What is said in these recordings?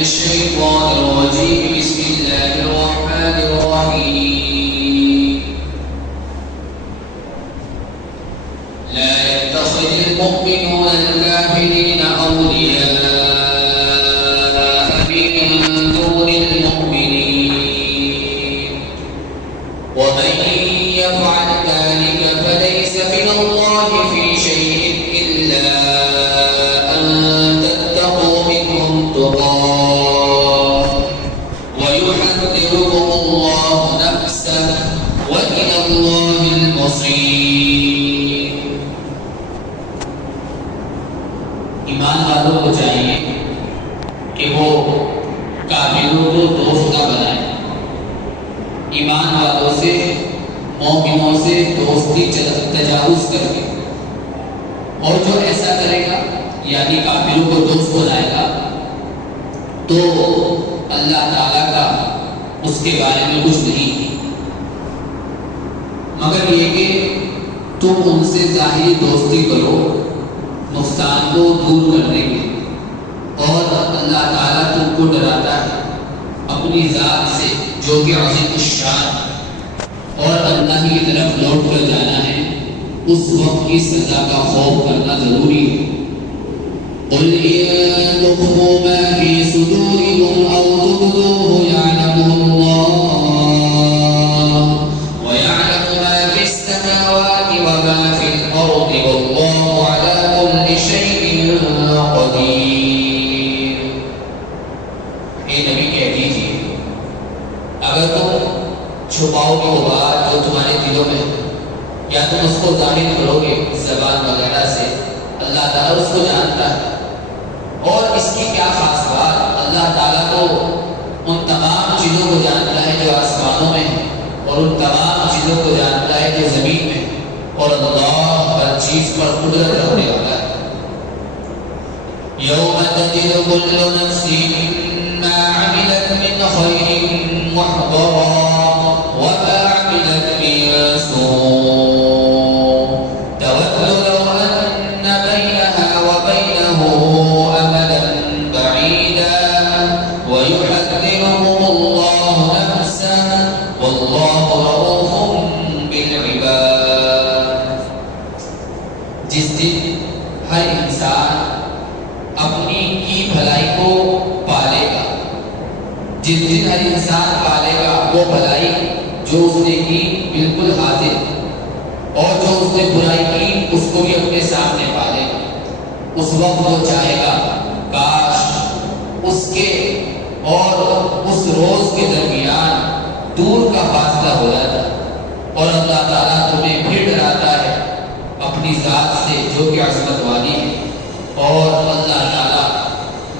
الشيطان الرجيم بسم الله الرحمن الرحيم لا يتخذ المؤمنون الكافرين أولياء من دون المؤمنين ومن يفعل ذلك فليس من الله في شيء إلا أن تتقوا منهم تقاه ويحذركم الله نفسه وإلى الله المصير. ایمان والوں کو چاہیے کہ وہ کافروں کو دوست نہ بنائیں. ایمان والوں سے مومنوں سے دوستی تجاوز کر کے، اور جو ایسا کرے گا یعنی کافروں کو دوست بنائے گا تو اللہ تعالیٰ کا اس کے بارے میں کچھ نہیں مگر یہ کہ تم ان سے ظاہری دوستی کرو نقصان کو دور کرنے کے، اور اللہ تعالیٰ تم کو ڈراتا ہے اپنی ذات سے جو کہ عظیم الشان اور اللہ کی طرف لوٹ کر جانا ہے. اس وقت کی سزا کا خوف کرنا ضروری ہے. قل إن تخفوا ما في صدوركم أو تبدوه يعلمه الله ويعلم ما في السماوات وما في الأرض والله على كل شيء قدير. اے نبی کہہ دیجیے اگر تم چھپاؤ گے وہ بات جو تمہارے دلوں میں یا تم اس کو ظاہر کرو گے زبان وغیرہ سے، اللہ تعالیٰ اس کو جانتا ہے. اور اس کی کیا خاص بات، اللہ تعالیٰ کو ان تمام چیزوں کو جانتا ہے جو آسمانوں میں ہیں اور ان تمام چیزوں کو جانتا ہے جو زمین میں، اور اللہ ہر چیز پر قدرت رکھنے والا ہے. یوم تجد کل نفس ما عملت من خیر محضرا وما عملت من سوء تود لو ان بينها وبينه امدا بعيدا ويحذرهم الله نفسه والله رؤوف بالعباد. جس دن ہر انسان اپنی کی بھلائی کو پالے گا، جس دن ہر انسان پالے گا وہ بھلائی جو اس نے کی بالکل حاضر، اور جو اس نے برائی کی اس کو بھی اپنے سامنے پالے گا. اس وقت وہ چاہے گا کاش اس کے اور اس روز کے درمیان دور کا فاصلہ ہو جاتا. اور اللہ تعالیٰ تمہیں پھر ڈراتا ہے اپنی ذات سے جو کہ عظمت والی ہے، اور اللہ تعالیٰ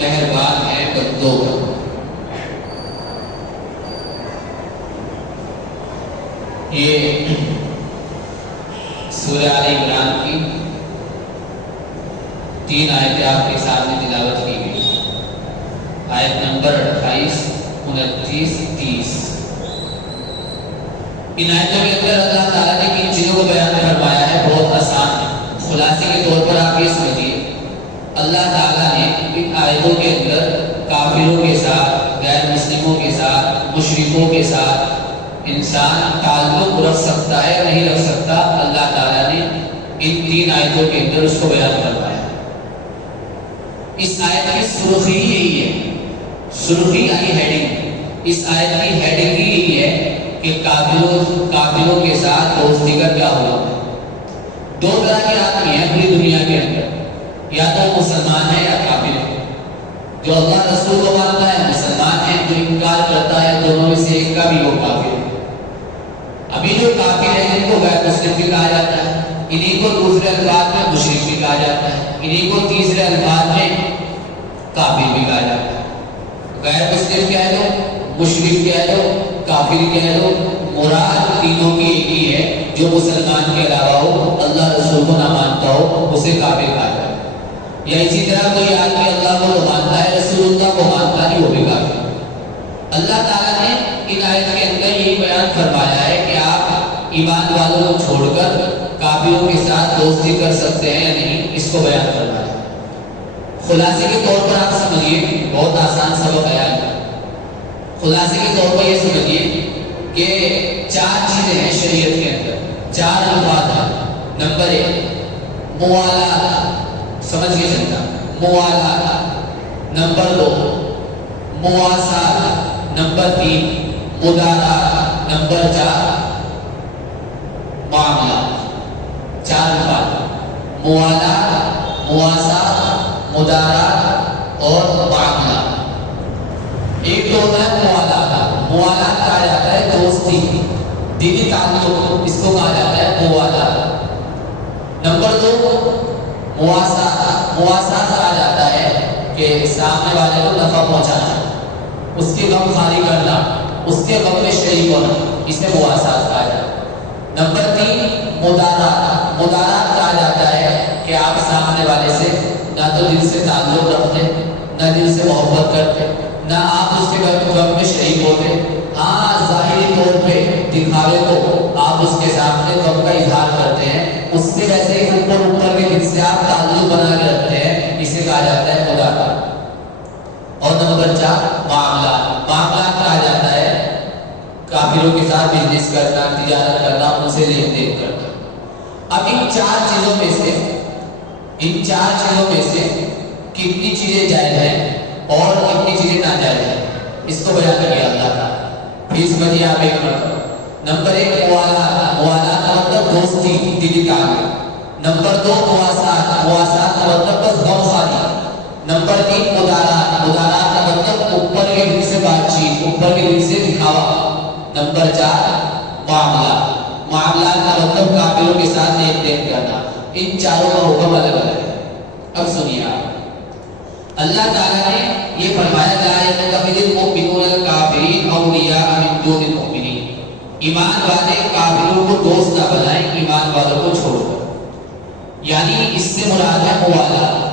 مہربان ہے بندوں پر. یہ سورہ آل عمران کی 3 آیتیں آپ کے سامنے تلاوت کی گئی. آیت نمبر 28، 29، 30. ان آیتوں کے اندر اللہ تعالیٰ نے کن چیزوں کو بیان فرمایا ہے بہت آسان ہے. خلاصے کے طور پر آپ یہ سمجھیے اللہ تعالیٰ نے ان آیتوں کے اندر کافروں کے ساتھ، غیر مسلموں کے ساتھ، مشرکوں کے ساتھ انسان تعلق رکھ سکتا ہے یا نہیں رکھ سکتا، اللہ تعالیٰ نے ان 3 آیتوں کے اندر اس کو بیان فرمایا. اس آیت کی سرخی یہی ہے، سرخی یعنی ہیڈنگ. اس آیت کی ہیڈنگ ہی یہی ہے کہ کافروں کے ساتھ دوستی کا کیا ہوا. 2 طرح کے آدمی ہیں پوری دنیا کے اندر، یا تو مسلمان ہے یا کافر ہے. جو اللہ رسول کو مانتا ہے مسلمان ہے، جو انکار کرتا ہے دونوں میں سے ایک کا بھی وہ کافر ہے. ابھی جو کافر ہے جن کو غیر مسلم بھی کہا جاتا ہے، انہی کو دوسرے الفاظ میں مشرک بھی کہا جاتا ہے، انہی کو تیسرے الفاظ میں کافر بھی کہا جاتا ہے. غیر مسلم کہہ دو، مشرک کہہ دو، کافر کہہ دو، مراد تینوں کی ایک ہی ہے. جو مسلمان کے علاوہ ہو، اللہ رسول کو نہ مانتا ہو، اسے کافر کہا جاتا ہے. یا اسی طرح کوئی آدمی اللہ کو مانتا ہے رسول اللہ کو مانتا نہیں، وہ بھی کافر. اللہ تعالیٰ نے ان آیت کے اندر یہی بیان فرمایا ہے کہ آپ ایمان والوں کو چھوڑ کر کافروں کے ساتھ دوستی کر سکتے ہیں یا نہیں، اس کو بیان کرنا ہے. خلاصے کے طور پر آپ سمجھیے، بہت آسان سبق ہے کہ 4 چیزیں ہیں شریعت کے اندر، 4 الفاظ ہیں۔ نمبر 1 موالات، سمجھ کے چلنا، موالات۔ نمبر 2 مواسات۔ نمبر 3 مدارات۔ نمبر 4 معاملات۔ 4 الفاظ، موالات، مواسات، مدارات اور معاملات۔ ایک تو ہوتا ہے موالات۔ موالات کہا جاتا ہے دوستی، دینی تعلق، اس کو کہا جاتا ہے موالات۔ نمبر 2 مواسات۔ مواسات کہا جاتا ہے کہ سامنے والے کو نفع پہنچانا، اس کی غم خاری کرنا، اس کے غم میں شریک ہونا، اسے مواسات کہا جاتا ہے۔ نمبر 3 مدارات۔ مدارات کہا جاتا ہے کہ آپ سامنے والے سے نہ تو دل سے تعلق رکھتے، نہ دل سے محبت کرتے، نہ آپ اس کے غم میں شریک ہوتے، ہاں ظاہری طور پہ دکھاوے کو آپ اس کے سامنے غم کا اظہار کرتے ہیں، اس سے ویسے ہی اوپر اوپر کے دل سے آپ تعلق بنا کے رکھتے ہیں، اسے کہا جاتا ہے مدارات۔ اور نمبر 4 معاملات۔ معاملات کہا جاتا ہے کافروں کے ساتھ بزنس کرنا، تجارت کرنا، ان سے لین دین کرنا۔ اب ان 4 چیزوں میں سے کتنی چیزیں جائز ہیں اور کتنی چیزیں ناجائز ہیں، اس کو بیان کیا اللہ تعالیٰ۔ پھر سمجھیے آپ ایک مرتبہ۔ نمبر 1 موالات۔ موالات کا مطلب دوستی، دلی تعلق۔ نمبر 2 مواسات۔ مواسات کا مطلب بس غم خاری۔ نمبر 3 مدارات۔ مدارات کا مطلب اوپر کے دل سے بات چیت، اوپر کے دل سے دکھاوا۔ نمبر 4 معاملات۔ معاملات کا مطلب کافروں کے ساتھ لین دین کرنا۔ ان چاروں کا حکم الگ الگ ہے۔ اب سنیے آپ، اللہ تعالیٰ نے یہ فرمایا لا يتخذ المؤمنون الكافرین اولیاء من دون المؤمنین، ایمان والے کافروں کو دوست نہ بنائیں ایمان والوں کو چھوڑ کر۔ یعنی اس سے مراد ہے موالات۔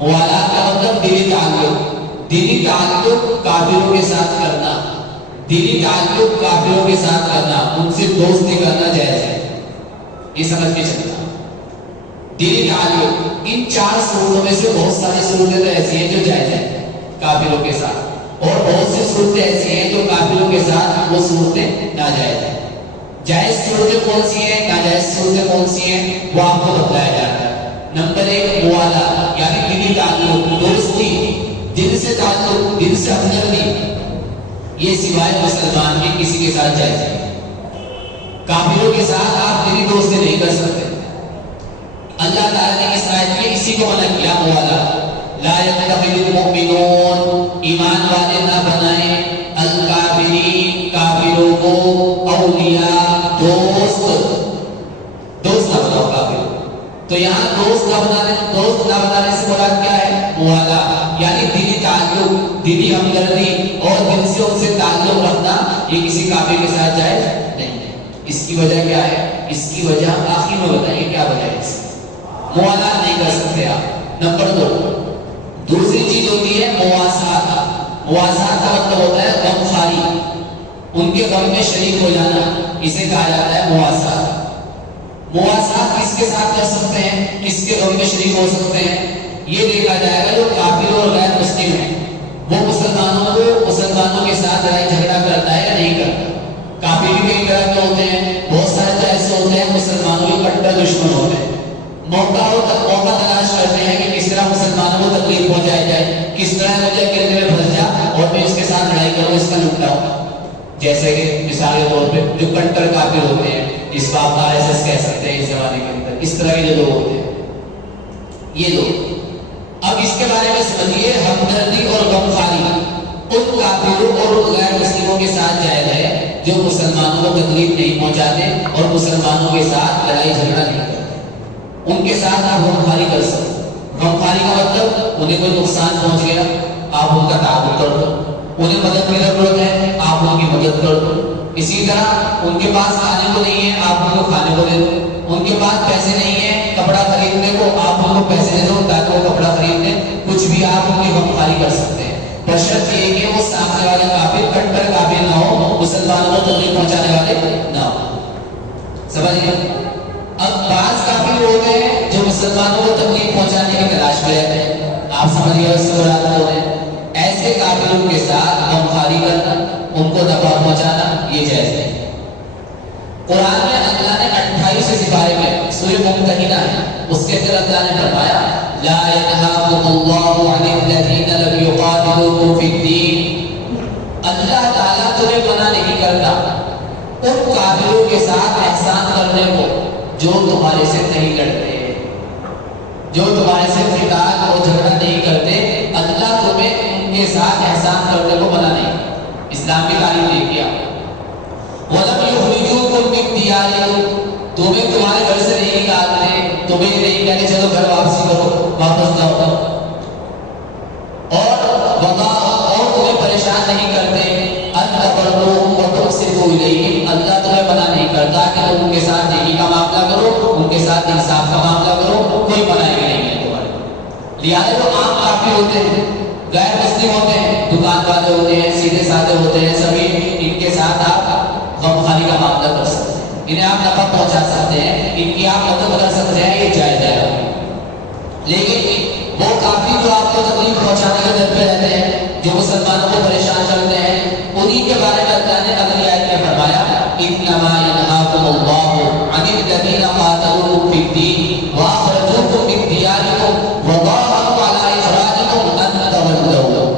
موالات کا مطلب دلی تعلق، دلی تعلق کافروں کے ساتھ کرنا، دلی تعلق کافروں کے ساتھ کرنا، ان سے دوستی کرنا جائز ہے، یہ سمجھ کے چلنا۔ دلی تعلق ان 4 صورتوں میں سے بہت ساری صورتیں تو ایسی ہیں جو جائز ہیں کافروں کے ساتھ، اور بہت سی صورتیں ایسی ہیں جو کافروں کے ساتھ وہ صورتیں ناجائز ہیں۔ جائز صورتیں کون سی ہیں، ناجائز صورتیں کون سی ہیں، وہ آپ کو بتلایا جاتا ہے۔ نمبر 1 موالات، یعنی دلی تعلق، دوستی، دل سے تعلق، دل سے ہمدردی، یہ سوائے مسلمان کے کسی کے ساتھ جائز ہے۔ کافروں کے ساتھ آپ دلی دوستی نہیں کر سکتے۔ اللہ تعالیٰ نے اس آیت میں اسی کو منع کیا، موالات۔ لا يتخذ المؤمنون، ایمان والے نہ بنائیں، الکافرین، کافروں کو، اولیاء، دوست نہ بناؤ کافروں۔ تو یہاں دوست نہ بنانے سے مراد کیا ہے، موالات، یعنی دلی تعلق، دلی ہمدردی اور دل سے ان سے تعلق رکھنا، یہ کسی کافر کے ساتھ جائز نہیں ہے۔ اس کی وجہ کیا ہے، اس کی وجہ آخر میں بتائیے کیا وجہ ہے اس کی۔ موالات نہیں کر سکتے آپ۔ نمبر 2 دوسری چیز ہوتی ہے مواسات۔ مواسات کا مطلب ہوتا ہے غم خاری، ان کے غم میں شریک ہو جانا، اسے کہا جاتا ہے مواسات۔ مواسات کس کے ساتھ کر سکتے ہیں، کس کے غم میں شریک ہو سکتے ہیں، یہ دیکھا جائے گا جو کافر اور غیر مسلم ہیں وہ مسلمانوں کے ساتھ لڑائی جھگڑا کرتا ہے یا نہیں کرتا۔ کافر بھی کئی طرح کے ہوتے ہیں، بہت سارے تو ایسے ہوتے ہیں مسلمانوں کے کٹر دشمن ہوتے ہیں، موقع تلاش کرتے ہیں کہ کس طرح مسلمانوں کو تکلیف پہنچائی جائے، کس طرح مجھے گرنے میں پھنس جا اور میں اس کے ساتھ لڑائی کروں، اس کا نپٹاؤں۔ جیسے کہ مثال کے طور پہ جو کنٹر کافر ہوتے ہیں، اس کو آپ RSS کہہ سکتے ہیں اس زمانے کے اندر، اس طرح کے جو لوگ ہوتے ہیں یہ لوگ۔ اب اس کے بارے میں سمجھیے، ہمدردی اور غمخواری ان کافروں اور غیر مسلموں کے ساتھ جائز ہے جو مسلمانوں کو تکلیف نہیں پہنچاتے اور مسلمانوں کے ساتھ لڑائی جھگڑا نہیں کرتے، ان کے ساتھ آپ غمخواری کر سکتے۔ غمخواری کا مطلب انہیں کوئی نقصان پہنچ گیا آپ ان کا تعاون کر دو، انہیں مدد کی ضرورت ہے آپ ان کی مدد کر دو، اسی طرح ان کے پاس کھانے کو نہیں ہے آپ ان کو کھانے کو دے دو، ان کے پاس پیسے نہیں ہیں کپڑا خریدنے کو آپ ان کو پیسے دے دو تاکہ وہ کپڑا خرید لیں، کچھ بھی آپ ان کی غمخواری کر سکتے ہیں، بشرط یہ کہ وہ سامنے والا کافر کٹر کافر نہ ہو، مسلمانوں کو تکلیف پہنچانے والے نہ ہو۔ سمجھیے، اب بعض کافر ہوتے ہیں جو مسلمانوں کو تکلیف پہنچانے کی تلاش میں رہتے ہیں، آپ سمجھ گئے اس سے مراد ہو رہے ہیں، ایسے کافروں کے ساتھ غمخواری کرنا، ان کو نفع پہنچانا یہ جائز نہیں۔ قرآن میں اللہ نے 28 سپارے میں سورہ ممتحنہ ہے، اس کے اندر اللہ نے فرمایا لا ينهاكم الله عن الذين لم يقاتلوكم في الدين، اللہ تعالیٰ تمہیں منع نہیں کرتا ان کافروں کے ساتھ احسان کرنے کو جو تمہارے سے نہیں لڑتے، جو تمہارے سے قتال اور جھگڑا نہیں کرتے، اللہ تمہیں ان کے ساتھ احسان کرنے کو منع نہیں۔ اسلام کی تعلیم دے دیا وَلَمْ يُخْرِجُوكُمْ مِنْ دِيَارِكُمْ، تمہیں تمہارے گھر سے نہیں نکالتے، تمہیں نہیں کہتے چلو گھر واپسی کرو، واپس جاؤ، اور تمہیں پریشان نہیں کرتے، أَن تَبَرُّوهُمْ وَتُقْسِطُوا إِلَيْهِمْ، اللہ تمہیں منع نہیں کرتا کہ تم ان کے ساتھ نیکی کا معاملہ کرو، ان کے ساتھ انصاف کا معاملہ کرو، کوئی منع نہیں ہے تمہارے۔ لہٰذا جو عام کافر ہوتے ہیں، غیر مسلم ہوتے ہیں، دکان والے ہوتے ہیں، سیدھے سادے ہوتے ہیں، سبھی ان کے ساتھ آپ غمخواری کا معاملہ کر سکتے ہیں، انہیں آپ نفع پہنچا سکتے ہیں، ان کی آپ مدد کر سکتے ہیں، یہ جائز ہے۔ لیکن وہ کافی جو آپ کو تکلیف پہنچانے کے در پہ رہتے ہیں، جو مسلمانوں کو پریشان کرتے ہیں، انہی کے بارے میں اللہ نے اگلی آیت میں فرمایا انما ينهاكم الله عن الذين قاتلوكم في الدين واخرجوكم من دياركم وظاهروا على اخراجكم ان تولوهم،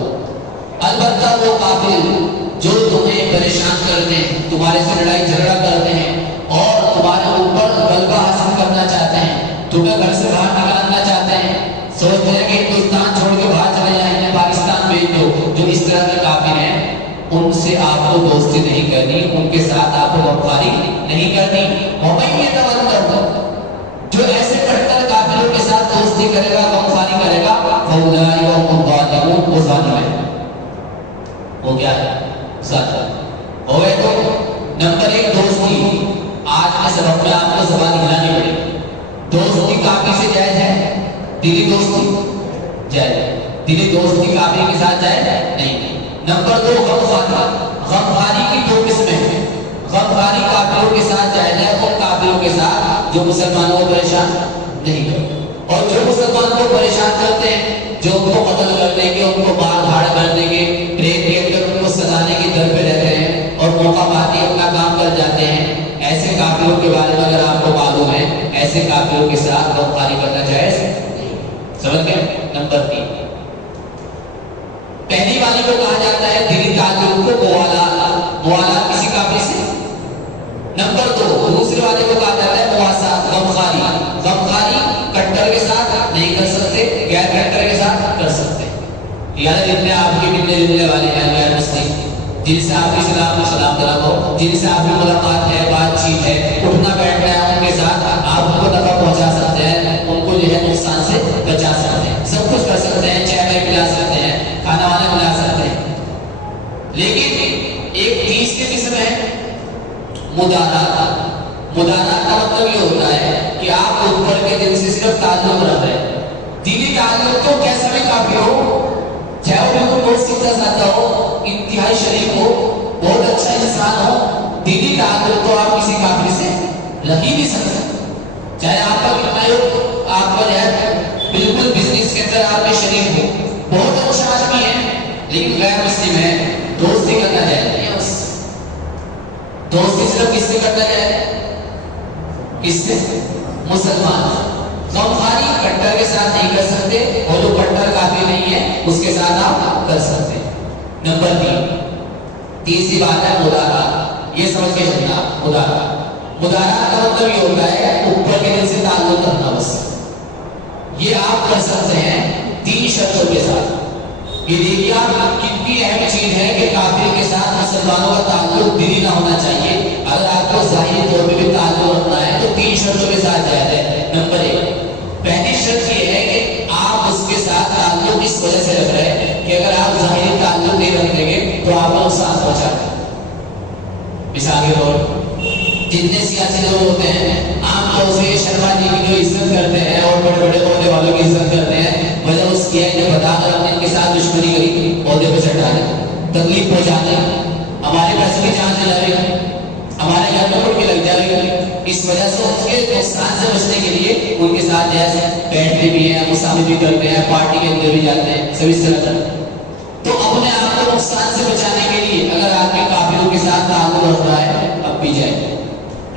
البتہ وہ کافر جو تمہیں پریشان کرتے ہیں، تمہارے سے لڑائی جھگڑا کرتے ہیں اور تمہارے اوپر غلبہ حاصل کرنا چاہتے ہیں، تمہیں گھر سے باہر نکالنا چاہتے ہیں، سوچتے ہیں کہ ہندوستان چھوڑ کے باہر چلے جائیں گے، پاکستان بھیج دو، جو اس طرح کے کافر ہیں ان سے آپ کو دوستی نہیں کرنی، ان کے ساتھ آپ کو غمخواری نہیں کرنی۔ وَمَن يَتَوَلَّهُمْ، جو ایسے کٹر کافروں کے ساتھ دوستی کرے گا، غمخواری کرے گا، فَأُولَٰئِكَ هُمُ الظَّالِمُونَ، وہ ظالم ہے۔ وہ کیا ہے؟ ظالم ہو گئے۔ تو نمبر 1 دوستی، آج کے سبق میں آپ کو زبان ہلانے پڑے گی۔ دوستی کافی سے جائز ہے، دلی دوستی جائز ہے، دلی دوستی کافی کے ساتھ جائز نہیں۔ نمبر 2 غمخواری، غمخواری کی 2 قسمیں ہیں، غمخواری کافروں کے ساتھ جائز ہے، ان کافروں کے ساتھ جو مسلمانوں کو پریشان نہیں کرتے، اور جو مسلمانوں کو پریشان کرتے ہیں، جو ان کو قتل کر دیں گے، ان کو مار دھاڑ کر دیں گے، ٹرین کے اندر ان کو سزانے کی در پہ رہتے ہیں اور موقع پاتے اپنا کام کر جاتے ہیں، ایسے کافروں کے بارے میں اگر آپ کو معلوم ہے، ایسے کافروں کے ساتھ غمخواری کرنا جائز نہیں۔ سمجھ گئے؟ نمبر 3 پہلی والی کو کہا جاتا ہے دلی تعلق کو موالات کسی کافر سے۔ نمبر 2 دوسرے والے کو کہا جاتا ہے مواسات، غمخواری، غمخواری کٹر کے ساتھ نہیں کر سکتے، غیر کٹر کے ساتھ کر سکتے۔ یاد جتنے آپ کے ملنے جلنے والے ہیں غیر مسلم، جن سے آپ کی سلام طلب ہو، جن سے آپ کی ملاقات ہے، بات چیت ہے، اٹھنا بیٹھنا ہے، ان کے ساتھ آپ ان کو نفع پہنچا سکتے ہیں، ان کو جو ہے نقصان سے بچا سکتے ہیں، سب کچھ کر سکتے ہیں، چائے میں پلا سکتے ہیں، کھانا وانا ملا سکتے ہیں۔ لیکن ایک تیسری قسم ہے مدارات۔ مدارات کا مطلب یہ ہوتا ہے کہ آپ اوپر کے دل سے صرف تعلق رکھ رہے ہیں، دینی تعلق تو کیسا بھی کافی ہو، چاہے وہ بالکل بہت سیدھا سادہ ہو، انتہائی شریف ہو، بہت اچھا انسان ہو، دینی تعلق تو آپ کسی کافر سے رکھ ہی نہیں سکتے، چاہے آپ کا کتنا آپ کا جو ہے بالکل بزنس کے اندر آپ کے شریف ہو، بہت اچھا آدمی ہے لیکن غیر مسلم ہے، دوستی کرنا جائے نہیں ہے، اس دوستی صرف کس سے کرنا جائے؟ کس سے؟ مسلمان۔ غمخواری کٹر کے ساتھ نہیں کر سکتے، اور جو کٹر کافی نہیں ہے اس کے ساتھ آپ کر سکتے۔ نمبر 3 تیسری بات ہے مدارات، یہ سمجھ کے چلنا۔ مدارات کا مطلب یہ ہوتا ہے اوپر کے دل سے تعلق کرنا، بس یہ آپ کر سکتے ہیں 3 شرطوں کے ساتھ۔ یہ دیکھیے آپ کتنی اہم چیز ہے کہ کافر کے ساتھ مسلمانوں کا تعلق دلی نہ ہونا چاہیے، اگر آپ کو ظاہری طور پہ بھی تعلق رکھنا ہے تو 3 شرطوں کے ساتھ جائز ہے۔ نمبر 1 پہلی شرط یہ ہے کہ آپ اس کے ساتھ تعلق اس وجہ سے رکھ رہے ہیں کہ اگر آپ ظاہری تعلق نہیں رکھیں گے تو آپ کو نقصان پہنچا دیں۔ مثال کے طور جتنے سیاسی لوگ ہوتے ہیں عام طور سے شرما جی کی جو عزت کرتے ہیں اور بڑے بڑے عہدے والوں کی عزت کرتے ہیں، وجہ اس کی ہے کہ بتا کر ہم نے ان کے ساتھ دشمنی کری، عہدے پہ چڑھا دیں، تکلیف پہنچا دیں، ہمارے پیسے کی جان چلا رہی ہے، ہمارے گھر میں اٹھ کے لگ جائے گی، اس وجہ سے اس کے نقصان سے بچنے کے لیے ان کے ساتھ جیسے بیٹھتے بھی ہیں، مسافر بھی کرتے ہیں، پارٹی کے اندر بھی جاتے ہیں، سب اس طرح کرتے ہیں۔ تو اپنے آپ کو نقصان سے بچانے کے لیے اگر آپ کے کافروں کے ساتھ تعلق رکھ رہا ہے اب بھی جائے۔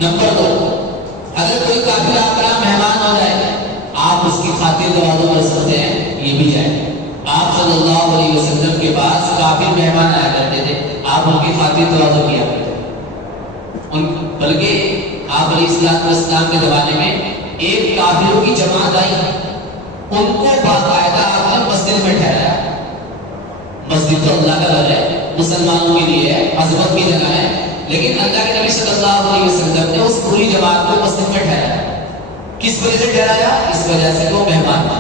نمبر 2، اگر کوئی کافر آپ کا مہمان ہو جائے آپ اس کی خاطر تواضع کر سکتے ہیں، یہ بھی جائے۔ آپ صلی اللہ علیہ وسلم کے پاس کافر مہمان آیا کرتے تھے، آپ ان کی خاطر تواضع کیا کرتے تھے، بلکہ آپ علیہ السلام کے زمانے میں ایک کافروں کی جماعت آئی، ان کو باقاعدہ آپ نے مسجد میں ٹھہرایا۔ مسجد تو اللہ کا گھر ہے، مسلمانوں کے لیے ہے، عظمت کی جگہ ہے، لیکن اللہ کے نبی صلی اللہ علیہ وسلم نے اس پوری جماعت کو مسجد میں ٹھہرایا۔ کس وجہ سے ٹھہرایا؟ اس وجہ سے وہ مہمان تھا،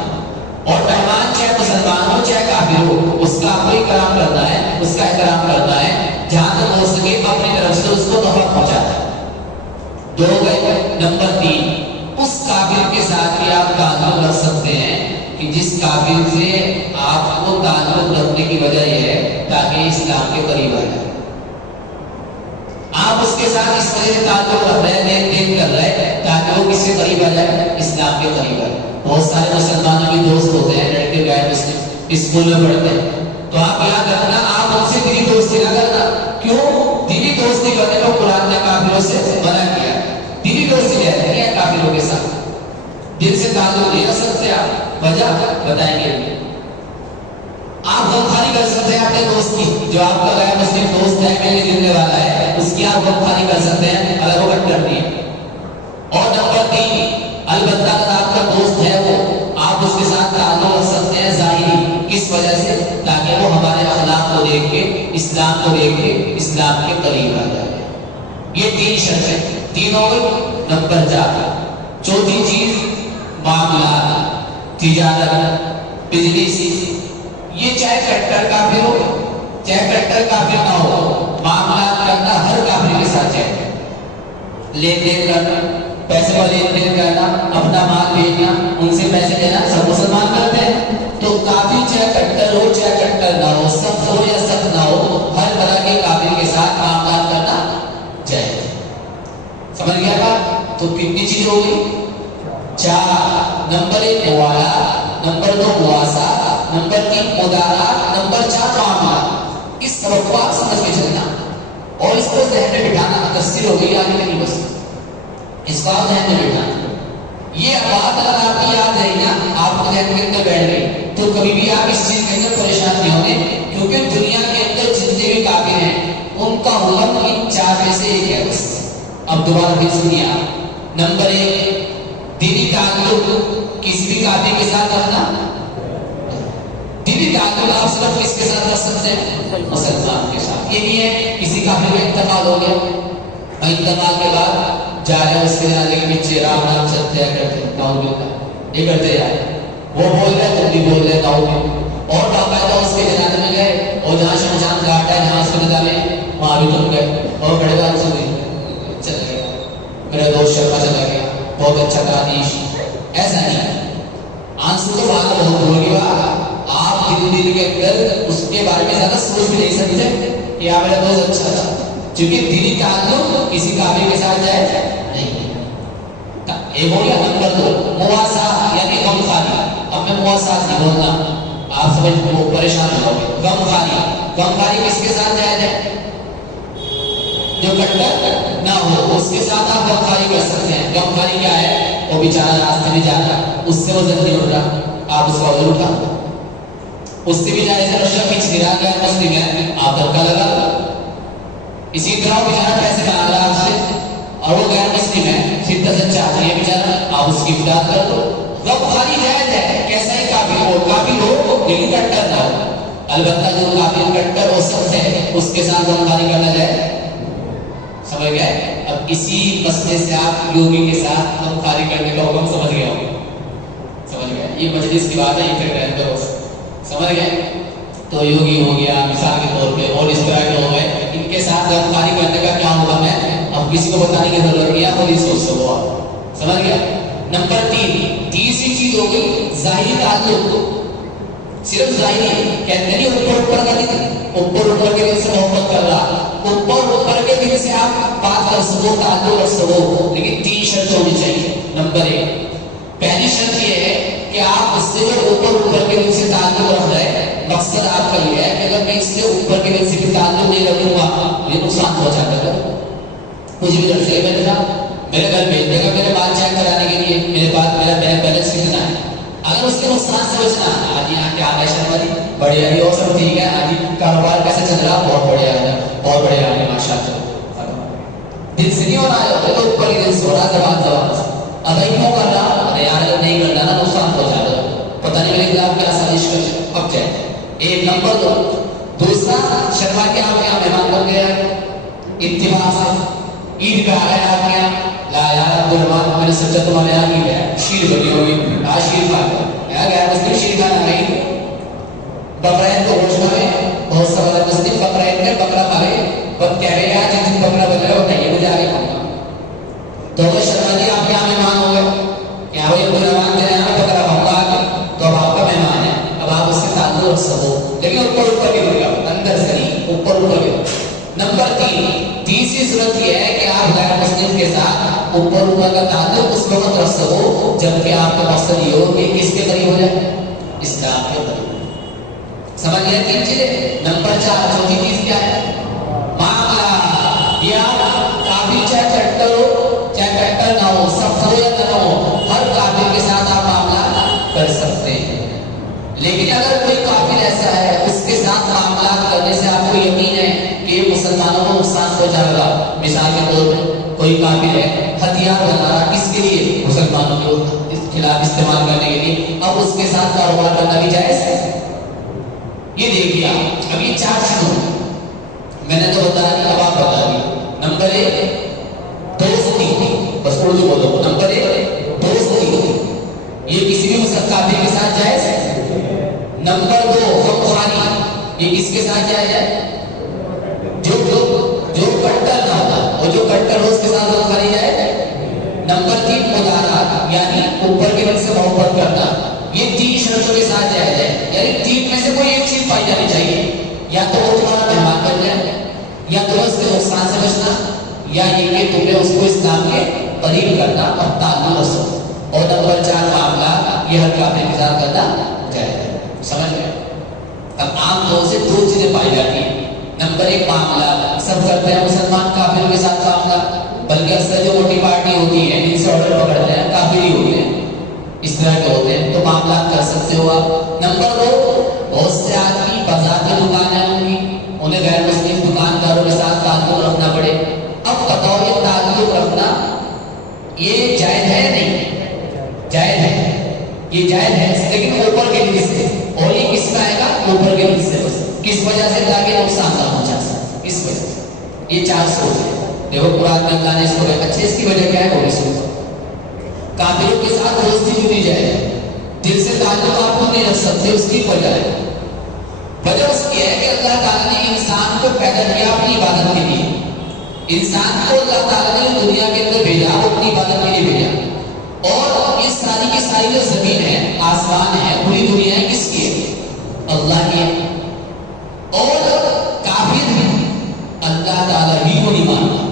اور مہمان چاہے مسلمان ہو چاہے کافر ہو، اس کا آپ کو اکرام کرنا ہے، اس کا احترام کرنا ہے، جہاں تک ہو سکے اپنی طرف سے اس کو نفع پہنچانا ہے۔ 2 گئے۔ نمبر 3، اس کافر کے ساتھ بھی آپ تعلق رکھ سکتے ہیں کہ جس کافر سے آپ کو تعلق رکھنے کی وجہ یہ ہے تاکہ اسلام کے قریب آ جائے۔ آپ اس کے ساتھ اس وجہ سے تعلق رکھ رہے ہیں، دیکھ کر رہے ہیں تاکہ وہ کس سے قریب آ جائے؟ اسلام کے قریب آئے۔ بہت سارے مسلمانوں کے دوست ہوتے ہیں، لڑکے غیر مسلم اسکول میں پڑھتے ہیں، تو آپ یاد رکھنا آپ ان سے دینی دوستی نہ کرنا۔ کیوں؟ دینی دوستی کرنے کو قرآن نے کافروں سے منع کیا۔ دینی دوستی کہتے ہیں کافروں کے ساتھ دل سے تعلق نہیں رکھ سکتے آپ، وجہ بتائیں گے۔ آپ غمخواری کر سکتے ہیں اپنے دوست کی، جو آپ کا غیر مسلم دوست ہے، ملنے جلنے والا ہے، اس کی آپ غمخواری کر سکتے ہیں اگر وہ کٹ کرتی ہے۔ اور نمبر 3، البتہ اگر آپ کا دوست ہے وہ، آپ اس کے ساتھ تعلق رکھ سکتے ہیں ظاہری، کس وجہ سے؟ تاکہ وہ ہمارے اخلاق کو دیکھ کے، اسلام کو دیکھ کے اسلام کے قریب آ جائے۔ یہ 3 شرطیں، 3 ہو گئی۔ نمبر 4، چوتھی چیز معاملات، تجارت، بزنس، یہ چاہے کٹر کافر ہو چاہے کٹر کافر نہ ہو، معاملات کرنا ہر کافر کے ساتھ چاہیے۔ لین دین کرنا، پیسے کا لین دین کرنا، اپنا مال بھیجنا، ان سے پیسے لینا، سب مسلمان کرتے ہیں۔ تو کافر چاہے کٹر ہو چاہے کٹر نہ ہو، سخت ہو یا سخت نہ ہو، ہر طرح کے کافر کے ساتھ معاملات کرنا چاہیے۔ سمجھ گیا بات؟ تو کتنی چیزیں ہو گئی؟ 4۔ نمبر 1 موالات، نمبر 2 مواسات، نمبر 3 مدارات، نمبر 4 معاملات۔ اس سبق کو آپ سمجھ کے چلنا اور اس کو ذہن میں بٹھانا، تفسیر ہو گئی آگے نہیں، بس اس کو آپ ذہن میں بٹھانا۔ یہ بات اگر آپ کی یاد رہی نا، آپ کو ذہن کے اندر بیٹھ گئی، تو کبھی بھی آپ اس چیز کے اندر پریشان نہیں ہوں گے، کیونکہ دنیا کے اندر جتنے بھی کافر ہیں ان کا حکم ان 4 میں سے ایک ہے بس۔ اب دوبارہ پھر سنیے آپ۔ نمبر 1، دینی تعلق کسی بھی کافر کے ساتھ رکھنا۔ دینی تعلق آپ صرف کس کے ساتھ رکھ سکتے ہیں؟ مسلمان کے ساتھ۔ یہ بھی ہے کسی کافر کا انتقال ہو گیا، انتقال کے بعد جا رہے ہیں اس کے جنازے کے پیچھے رام نام سے طے کرتے ہیں، نعوذ باللہ، یہ کرتے جائے، وہ بول رہے تم بھی بول رہے نعوذ باللہ، اور باقاعدہ اس کے جنازے میں گئے، اور جہاں شمشان گھاٹ ہے جہاں اس کو نکالے وہاں بھی تم گئے، اور بڑے بات سنی چل گیا، میرا دوست شرما چلا گیا، بہت اچھا تعریش۔ ایسا نہیں، آنسو تو بات بہت ہوگی، آپ دل کے اندر اس کے بارے میں زیادہ سوچ بھی نہیں سکتے کہ آپ میرا دوست اچھا تھا، کیونکہ دینی تعلق کسی کافر کے ساتھ جائے نہیں۔ ایک ہو گیا۔ نمبر 2 مواسات، یعنی غمخواری۔ اب میں مواسات نہیں بولنا، آپ سمجھ پریشان ہو گے۔ غمخواری، غمخواری کس کے ساتھ جائے ہے؟ جو کٹر نہ ہو اس کے ساتھ آپ غمخواری کر سکتے ہیں۔ غمخواری کیا ہے؟ وہ بیچارہ راستے میں جا رہا، اس سے وزن نہیں اٹھ رہا، آپ اس کا وزن اٹھا، اس سے بھی جائے رشا کھینچ گرا گیا، مسلم ہے، آپ دھکا لگا۔ اسی طرح وہ بیچارہ پیسے مانگ رہا آپ سے اور وہ غیر مسلم ہے، شدت سے چاہتے ہیں بیچارہ، آپ اس کی امداد کر دو۔ غمخواری جائز ہے، کیسا ہی کافر ہو لیکن کٹر نہ ہو۔ البتہ جو کافر کٹر ہو سکتے ہیں اس کے ساتھ غمخواری کرنا جائے۔ سمجھ گئے؟ اب اسی مسئلے سے آپ یوگی کے ساتھ غمخواری کرنے کا حکم سمجھ گئے ہوں، سمجھ گئے؟ یہ مجلس کی بات ہے، یہ پھر رہنے دو، سمجھ گئے؟ تو یوگی ہو گیا مثال کے طور پہ، اور اس طرح کے ہو گئے، ان کے ساتھ غمخواری کرنے کا کیا حکم ہے؟ اب کسی کو بتانے کی ضرورت نہیں ہے، خود ہی سوچ سکو آپ، سمجھ گئے؟ نمبر 3، تیسری چیز ہو گئی ظاہری تعلق۔ صرف ظاہری کہتے نہیں اوپر کا دل، اوپر کے دل سے محبت کر رہا، اوپر کے دل سے آپ بات کر سکو، تعلق رکھ سکو، لیکن 3 شرط ہونی چاہیے۔ نمبر 1، پہلی شرط یہ ہے کہ آپ اس سے جو اوپر کے دل سے تعلق رکھ رہے ہیں، مقصد آپ کا یہ ہے کہ اگر میں اس سے اوپر کے دل سے بھی تعلق نہیں رکھوں گا یہ نقصان پہنچا کر کچھ بھی کر سکے، میں نے کہا میرے گھر بھیج دے گا میرے بال چیک کرانے کے لیے، میرے پاس میرا بینک بیلنس کتنا ہے، اگر اس کے نقصان سے بچنا، آج یہاں کیا ہے شرما جی بڑھیا جی اور سب ٹھیک ہے، آج کاروبار کیسے چل رہا، بہت بڑھیا ہے، بہت بڑھیا ہے ماشاء اللہ، دل سے نہیں ہو رہا ہے تو اوپر ہی دل سے ہو رہا، زبان اب کیوں کر رہا، ارے یار جب نہیں کرنا نا نقصان ہو جائے گا، پتہ نہیں میرے خلاف کیا سازش کر اب جائے، ایک نمبر دو۔ دوسرا شرما کے آپ یہاں مہمان بن گیا اتفاق سے، عید پہ آ گیا آپ کے یہاں، لا یار عبدالرحمان میں نے سوچا تمہارے یہاں عید ہے، شیر بنی ہوگی، آج شیر کھا گیا گیا مسلم شیر کھانا نہیں، بقرعید کو گوشت کھائے، بہت سا بڑا مسلم بقرعید میں بکرا کھائے، بس کہہ رہے ہیں جس دن بکرا بن رہا ہے بتائیے مجھے آگے کھاؤں گا، تو وہ شرما جی آپ یہاں مہمان ہو گئے، کیا بھائی عبدالرحمان میرے یہاں بکرا کھاؤں گا آگے، تو اب آپ کا مہمان ہے، اب آپ اس سے تعلق رکھ سکو، لیکن اوپر بھی ہوگا، اندر سے نہیں، اوپر بھی۔ نمبر تیسری صورت یہ ہے کہ آپ غیر مسلم کے ساتھ اوپر کا تعلق اس وقت رکھ سکو جبکہ آپ کا مقصد یہ ہو کہ کس کے قریب ہو جائے، اسلام کے قریب، سمجھ گئے تین چیزیں۔ نمبر 4 چوتھی چیز کیا ہے، معاملہ، یہ آپ کافی چاہے چٹر ہو چاہے چٹر نہ ہو، سخت ہو یا نرم ہو، ہر کافر کے ساتھ آپ معاملہ کر سکتے ہیں، لیکن اگر کوئی کافر ایسا ہے اس کے ساتھ معاملات کرنے سے آپ کو یقین ہے کہ مسلمانوں کو نقصان پہنچائے گا، مثال کے طور پہ کوئی کافر ہے ہتھیار بنا رہا کس کے لیے، مسلمانوں کے خلاف استعمال کرنے کے لیے، اب اس کے ساتھ کاروبار کرنا بھی جائز ہے، یہ دیکھیے آپ، اب یہ 4 چیزوں میں نے تو بتا دی، اب آپ بتا دیے۔ نمبر 1 دوستی، بس اردو بولو، نمبر 1 دوستی، یہ کسی بھی کافر کے ساتھ جائز ہے۔ نمبر 2 غمخواری، یہ کس کے ساتھ جائز ہے، جو کٹر نہ ہوتا اور جو کٹر ہو اس کے ساتھ غمخواری جائز ہے۔ نمبر 3 مدارات، یعنی اوپر کے دل سے محبت کرنا، یہ 3 شرطوں کے ساتھ جائز ہے، یعنی 3 میں سے کوئی ایک چیز پائی جانی چاہیے، یا تو وہ تمہارا مہمان بن جائے، یا تمہیں اس کے نقصان سے بچنا، یا یہ کہ تمہیں اس کو اسلام کے قریب کرنا اور تعلق رسو، اور نمبر 4 معاملہ، یہ ہر کافر کے ساتھ کرنا جائز ہے، سمجھ گئے۔ اب عام طور سے 2 چیزیں پائی جاتی ہیں، نمبر 1 معاملہ، سب کرتے ہیں مسلمان کافر کے ساتھ معاملہ، بلکہ اکثر جو موٹی پارٹی ہوتی ہے ان سے آرڈر پکڑتے ہیں کافر ہی ہوتے ہیں، اس طرح کے ہوتے ہیں، تو معاملات کر سکتے ہو آپ۔ نمبر 2 بہت سے آدمی بازار کی دکان ہے ان کی، انہیں غیر مسلم دکانداروں کے ساتھ تعلق رکھنا پڑے، اب بتاؤ یہ تعلق رکھنا یہ جائز ہے نہیں، جائز ہے، یہ جائز ہے، لیکن اوپر کے لیے سے، اور یہ کس میں آئے گا، اوپر کے لیے سے، بس کس وجہ سے، تاکہ نقصان نہ پہنچا سکے، اس وجہ سے، یہ 4 سوچ ہے۔ دیکھو قرآن میں اللہ نے اس کو کہا، اچھا اس کی وجہ کیا ہے، وہ بھی سوچ، کافروں کے ساتھ دوستی کیوں نہیں جائے، دل سے تعلق آپ کو نہیں رکھ سکتے، اس کی وجہ ہے، وجہ اس کی ہے کہ اللہ تعالیٰ نے انسان کو پیدا کیا اپنی عبادت کے لیے، انسان کو اللہ تعالیٰ نے دنیا کے اندر بھیجا، وہ اپنی عبادت کے لیے بھیجا، اور یہ ساری کی ساری جو زمین ہے، آسمان ہے، پوری دنیا ہے، کس کی ہے، اللہ کی ہے، اور کافر اللہ تعالیٰ ہی کو نہیں مانتا،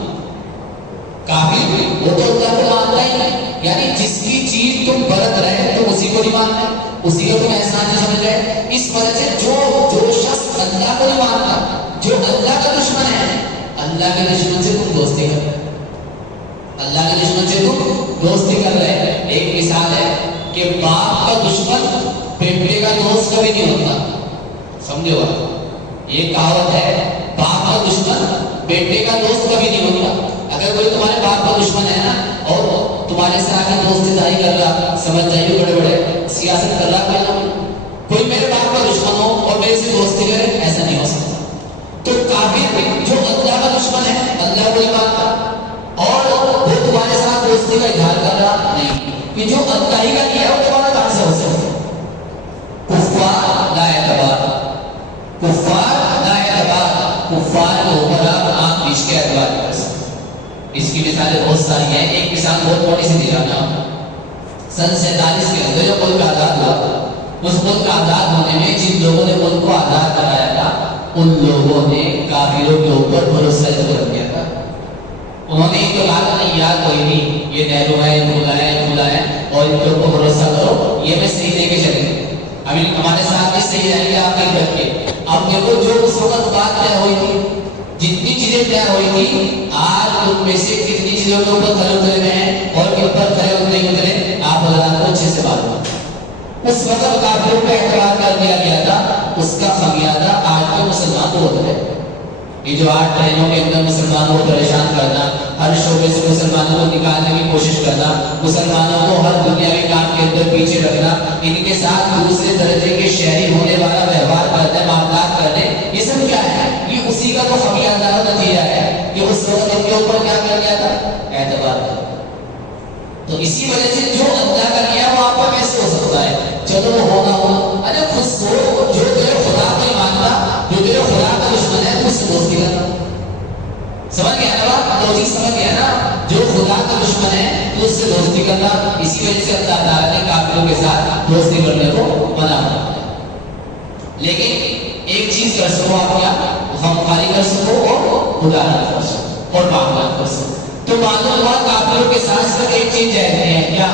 کافر وہ تو اللہ کو مانتا ہی نہیں، یعنی جس کی چیز تم برت رہے تم اسی کو نہیں مانتے، اسی کو تم احسان نہیں سمجھ رہے، اس وجہ سے جو شخص اللہ کو نہیں مانتا، جو اللہ کا دشمن ہے، اللہ کے دشمن سے تم دوستی کر رہے، اللہ کے دشمن سے تم دوستی کر رہے۔ ایک مثال ہے کہ باپ کا دشمن بیٹے کا دوست کبھی نہیں ہوتا، سمجھو آپ، یہ کہاوت ہے، باپ کا دشمن بیٹے کا دوست کبھی نہیں ہوتا۔ اگر کوئی تمہارے باپ کا دشمن ہے نا اور تمہارے سے آگے دوستی داری کر رہا، سمجھ جائیے بڑے بڑے سیاست کر رہا، کوئی میرے باپ کا دشمن ہو اور میرے سے دوستی کرے، ایسا نہیں ہو سکتا۔ تو کافر جو اللہ کا دشمن ہے، اللہ کو نہیں مانتا، اور وہ تمہارے ساتھ دوستی کا اظہار کر رہا نہیں، کہ جو اللہ ہی کا نہیں ہے وہ تمہارا کہاں سے ہو سکتا ہے۔ کفار لا اعتبار، کفار لا اعتبار، کفار کے اوپر آپ آنکھ بیچ کے اعتبار کر سکتے۔ اس کی مثالیں بہت ساری ہیں، ایک مثال بہت موٹی سی دے رہا ہوں، سن 47 کے اندر جو ملک آزاد ہوا، اس ملک آزاد ہونے میں جن لوگوں نے ملک کو آزاد کرایا تھا ان لوگوں نے کافروں کے اوپر بھروسہ کر دیا تھا، انہوں نے تو کہا نہیں یار کوئی نہیں، یہ نہرو ہے، کھلا ہے اور ان کے اوپر بھروسہ کرو، یہ میں صحیح لے کے چلیں گے، ابھی ہمارے ساتھ بھی صحیح رہیں گے آپ کے گھر کے۔ اب دیکھو جو اس وقت بات طے ہوئی تھی، جتنی چیزیں طے ہوئی تھی، آج ان میں سے کتنی چیزوں کے اوپر کھڑے اترے ہوئے ہیں اور کن پر کھڑے اترے اترے آپ حضرات کو اچھے سے معلوم۔ اس وقت کافروں پہ اعتبار کر دیا گیا تھا، اس کا خمیازہ آج کے مسلمان کو ہوتا ہے۔ یہ جو 8 ٹرینوں کے اندر مسلمانوں کو پریشان کرنا، ہر شعبے سے مسلمانوں کو نکالنے کی کوشش کرنا، مسلمانوں کو ہر دنیاوی کام کے اندر پیچھے رکھنا، ان کے ساتھ دوسرے درجے کے شہری ہونے والا ویوہار کرنا، معاملات کرنے، یہ سب کیا ہے؟ یہ اسی کا تو خمیازہ نتیجہ ہے کہ اس وقت ان کے اوپر کیا کر لیا تھا؟ اعتبار کر۔ تو اسی وجہ سے جو اللہ کا کیا وہ آپ کا کیسے ہو سکتا ہے؟ چلو وہ ہونا ہو، ارے خود سوچ، جو تیرے خدا کو نہیں مانتا، جو تیرے خدا کا دشمن ہے، تو اس سے دوستی کرنا۔ سمجھ گیا نا بات؟ لوجک سمجھ گیا نا؟ جو خدا کا دشمن ہے تو اس سے دوستی کرنا۔ اسی وجہ سے اللہ تعالیٰ نے کافروں کے ساتھ دوستی کرنے کو منع کیا۔ لیکن ایک چیز کر سکو آپ، کیا ہم خالی کر سکو اور مداحرت کر سکو اور معاملات کر سکو۔ تو معلوم ہوا کافروں کے ساتھ صرف ایک چیز جائز نہیں ہے، کیا؟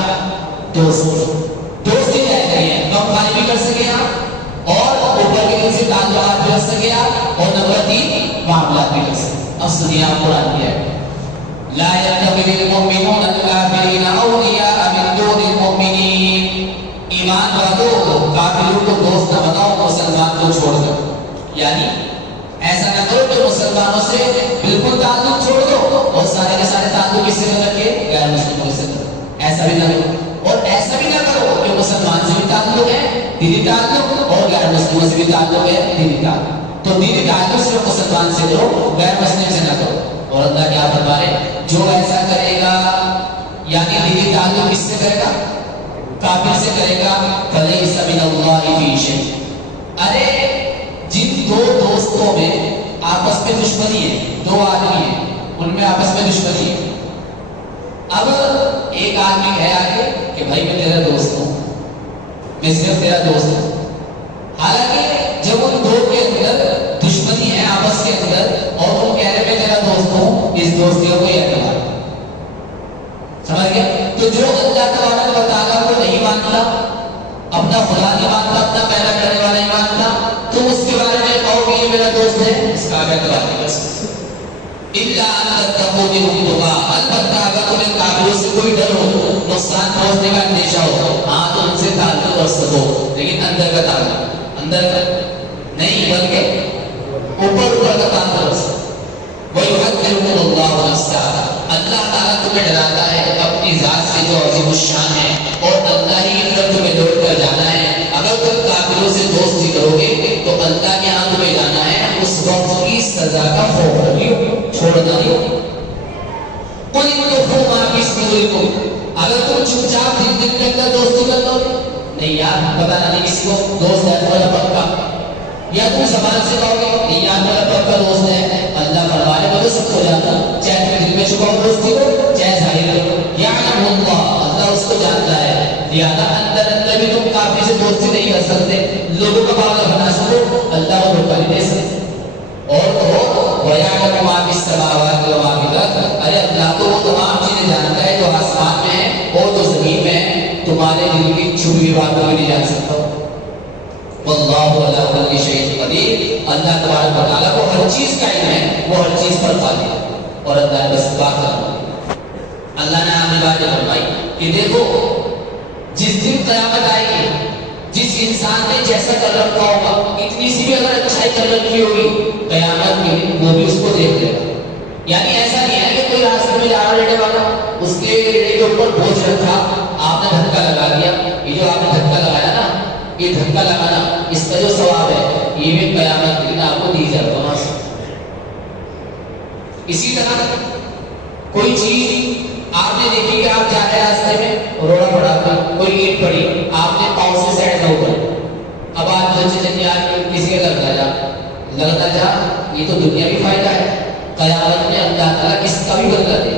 دوستی جائز نہیں ہے۔ ہم خالی بھی کر سکے آپ اور اوپر کے سے تعلقات بھی رکھ سکے آپ، اور نمبر 3 معاملات بھی کر سکے۔ اب سنیے آپ قرآن کی ہے، لا يتخذ المؤمنون الكافرين اولیاء من دون المؤمنین، ایمان والوں کافروں کو دوست نہ بناؤ مسلمان کو چھوڑ کر۔ یعنی ایسا نہ کرو کہ مسلمانوں سے بالکل تعلق چھوڑ دو اور سارے کے سارے تعلق کس سے کر کے غیر مسلموں سے کرو، ایسا بھی نہ کرو۔ اور ایسا بھی نہ کرو کہ مسلمان سے بھی تعلق ہے دینی تعلق اور غیر مسلموں سے بھی تعلق ہے دینی تعلق، تو دینی تعلق صرف مسلمان سے کرو، غیر مسلم سے نہ کرو۔ اور اللہ کیا فرما رہے ہیں؟ جو ایسا کرے گا یعنی دینی تعلق کس سے کرے گا؟ کافر سے کرے گا، فلیس من اللہ فی شیء۔ ارے جن دو دوستوں میں آپس میں دشمنی ہے، 2 آدمی ہیں ان میں آپس میں دشمنی ہے، اب ایک آدمی ہے آگے کہ بھائی میں تیرا دوست ہوں، میں صرف تیرا دوست ہوں، حالانکہ جب ان دو کے اندر دشمنی ہے آپس کے اندر اور تم کہہ رہے میں تیرا دوست ہوں، اس دوستیوں کو اعتبار سمجھ گیا؟ تو جو اللہ تبارک و تعالیٰ کو نہیں مانتا، اپنا خدا نہیں مانتا، اپنا پیدا کرنے والا نہیں مانتا، تم اس کے بارے میں کہو کہ یہ میرا دوست ہے، اس کا اعتبار نہیں کر سکتے۔ الا ان تتقوا منهم تقا، البتہ اگر تمہیں کافروں سے کوئی ڈر ہو، نقصان پہنچنے کا اندیشہ ہو، ہاں تو ان سے تعلق رکھ سکو، لیکن اندر کا تعلق، اندر کا نہیں بلکہ اوپر کا تعلق رکھ سکو۔ وَيُحَذِّرُكُمُ اللَّهُ نَفْسَهُ، اللہ تعالیٰ تمہیں ڈراتا ہے اپنی ذات سے جو عظیم الشان ہے، اور اللہ ہی کی طرف تمہیں دوڑ کر جانا ہے۔ اگر تم کافروں سے دوستی کرو گے تو اللہ کے ہاں تمہیں جانا ہے، اس وقت کی سزا کا خوف رکھیو، چھوڑنا نہیں۔ قُلْ إِن تُخْفُوا مَا فِي صُدُورِكُمْ، اگر تم چپ چاپ دل کے اندر دوستی کر لو گے، نہیں یار بتانا نہیں کسی کو دوست ہے میرا پکا، یا تم زبان سے کہو گے نہیں یار میرا پکا دوست ہے، اللہ فرمانے میں تو سب ہو جاتا، چاہے تم دل میں چھپاؤ دوستی کو چاہے ظاہر کرو، یعلم اللہ، اللہ اس کو جانتا ہے، لہذا اندر اندر بھی تم کافی سے دوستی نہیں کر سکتے، لوگوں کا پاگل بنا سکو، اللہ کو دھوکہ نہیں دے سکتے۔ اور وَيَعْلَمُ مَا فِي السَّمَاوَاتِ وَمَا فِي الْأَرْضِ، ارے اللہ تو وہ تمام چیزیں جانتا ہے جو آسمان میں ہے اور جو زمین میں ہے، تمہارے دل کی چھپی ہوئی باتوں کو نہیں جان سکتا۔ واللہ علی کل شیء قدیر، اللہ تبارک و تعالیٰ کو ہر چیز کا علم ہے، وہ ہر چیز پر قادر ہے، اور اللہ بس بات کرنا۔ اللہ نے ہمیں باتیں فرمائی کہ دیکھو جس دن قیامت آئے گی، جس انسان نے جیسا کر رکھا ہوگا، اتنی سی بھی اگر اچھائی کر رکھی ہوگی، قیامت کے دن وہ بھی اس کو دیکھ لے گا۔ یعنی ایسا نہیں ہے کہ کوئی راستے میں جا رہا ریڑے والا، اس کے ریڑے کے اوپر بوجھ رکھا، آپ نے دھکا لگا دیا، یہ جو آپ نے دھکا لگایا نا، یہ دھکا لگانا اس کا جو ثواب ہے یہ بھی قیامت کے دن آپ کو دی جائے گا۔ اسی طرح کوئی چیز آپ نے دیکھی کہ آپ جا رہے راستے میں روڑا پڑا تھا، کوئی اینٹ پڑی، آپ نے پاؤں سے سائڈ نہ اوپر، اب آپ بچے یار کسی کا لگتا جا، یہ تو دنیا بھی فائدہ ہے، قیامت میں اللہ تعالیٰ کس کا بھی بدلہ دے،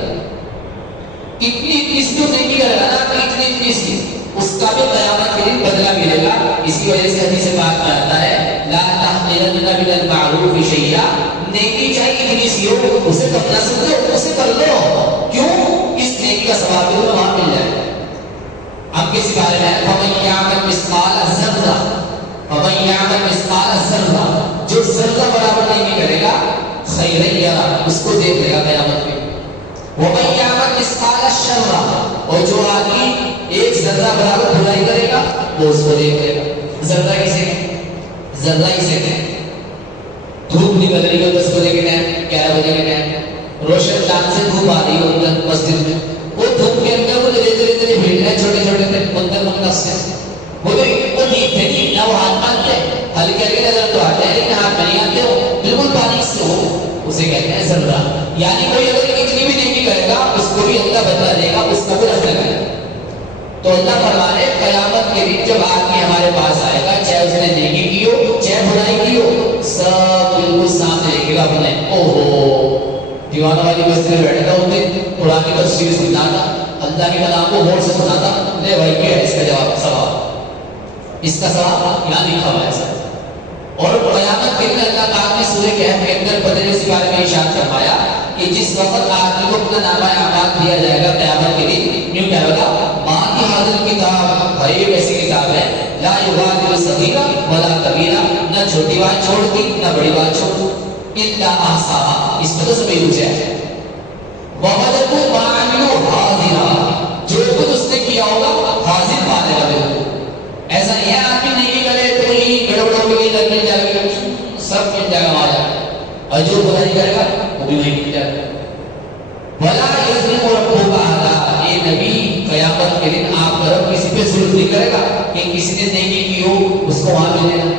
اتنی اس کو نہیں کرے گا نا، اتنی سی اس کا بھی قیامت کے دن بدلہ ملے گا۔ اسی وجہ سے حدیث پاک میں آتا ہے لا تحقرن من المعروف شیئا، نیکی چاہے اتنی سی ہو اسے کم نہ سمجھو، اسے کر لو، کیوں؟ اس نیکی کا ثواب بھی وہاں مل جائے گا۔ ہم کس بارے میں فمن یعمل مثقال ذرہ، فمن یعمل مثقال ذرہ، جو ذرہ برابر نیکی کرے گا خیرا یرہ، اس کو دیکھ لے گا قیامت میں، وَمَن يَعْمَلْ مِثْقَالَ ذَرَّةٍ، اور جو آدمی ایک ذرہ برابر برائی کرے گا وہ اس کو دیکھ لے گا. ذرہ کسے کہیں؟ ذرہ اسے کہیں. دھوپ نکل رہی ہو 10 بجے کے ٹائم، 11 بجے کے ٹائم، روشن چاند سے دھوپ آ رہی ہو اندر مسجد میں، وہ دھوپ کے اندر وہ دھیرے دھیرے بھیڑ رہے چھوٹے چھوٹے سے منتر منتر سے، وہ تو وہ دیکھتے نہیں نہ، وہ ہاتھ مانتے ہیں، ہلکے ہلکے نظر تو آتے ہیں لیکن ہاتھ نہیں آتے، ہو بالکل باریک سے ہو، اسے کہتے ہیں ذرہ. یعنی کوئی اگر اتنی بھی نیکی کرے گا اس کو بھی اللہ بدلہ دے گا، اس کو بھی رکھ لگے گا. تو اللہ فرما رہے قیامت کے دن جب آدمی ہمارے پاس آئے گا، چاہے اس نے نیکی کی ہو چاہے برائی کی ہو، سب بالکل سامنے دیکھے گا اپنے. اوہو دیوانہ والی مسجد میں بیٹھے گا، اس دن قرآن کی تفسیر سننا تھا، اللہ کے کلام کو غور سے سنا تھا، لے بھائی کیا ہے اس کا جواب، ثواب، اس کا ثواب یہاں لکھا ہوا ہے سر. اور قیامت کے دن اللہ پاک نے سورہ کہف کے اندر بدر اس بارے میں ارشاد فرمایا کہ جس وقت آدمی کو اپنا نامہ اعمال دیا جائے گا قیامت کے دن، یوں کہے گا ماں کی حاضر کتاب، بھائی ایسی کتاب ہے لا یغادر صغیرہ ولا کبیرہ، نہ چھوٹی بات چھوڑتی نہ بڑی بات چھوڑتی، الا احصاها، اس میں تو سب کچھ ہے. ووجدوا ما عملوا حاضرا، جو کچھ اس نے کیا ہوگا حاضر پا لے گا بالکل. ایسا نہیں ہے آدمی نہیں کرے تو ہی گڑبڑ ہو گئی لگ مل جائے گا، سب مل جائے گا وہاں جا کے، اور جو برائی کرے گا وہ بھی وہیں مل جائے گا. ولا یظلم ربک احدا، اے نبی قیامت کے دن آپ کا رب کسی پہ ظلم نہیں کرے گا کہ کسی نے نیکی کی ہو اس کو وہاں ملے گا،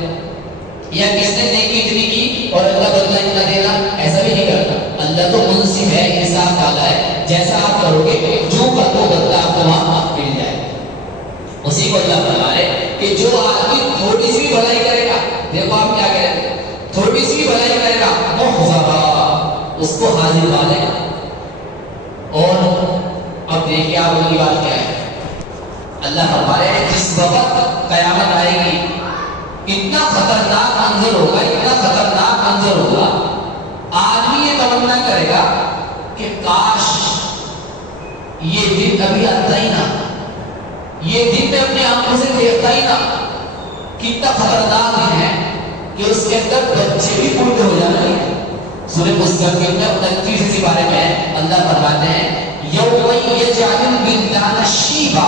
یا کس نے نیکی اتنی کی اور اللہ بدلہ اتنا دے گا، ایسا بھی نہیں کرتا. اللہ تو منصف ہے، انصاف والا ہے، جیسا آپ کرو گے جو کا تو بدلہ آپ کو وہاں مل جائے گا. اسی کو اللہ فرما رہے کہ جو آدمی تھوڑی سی بھلائی کرے گا، دیکھو آپ کیا کریں گے، تھوڑی سی بھلائی کرے گا محضرہ، اس کو حاضر پا لے گا. اور اب دیکھیے آپ ان کی بات کیا ہے، اللہ فرما رہے ہیں جس وقت قیامت آئے گی اتنا خطرناک منظر ہوگا، اتنا خطرناک منظر ہوگا، آدمی یہ تمنا کرے گا کہ کاش یہ دن ابھی آتا ہی نہ، یہ دن میں اپنے آنکھوں سے دیکھتا ہی نہ. کتنا خطرناک دن ہے کہ اس کے اندر بچے بھی پورے ہو جانا ہے. سورہ مستقبل میں 29 بارے میں اللہ فرماتے ہیں یوم یجعل الولدان شیبا،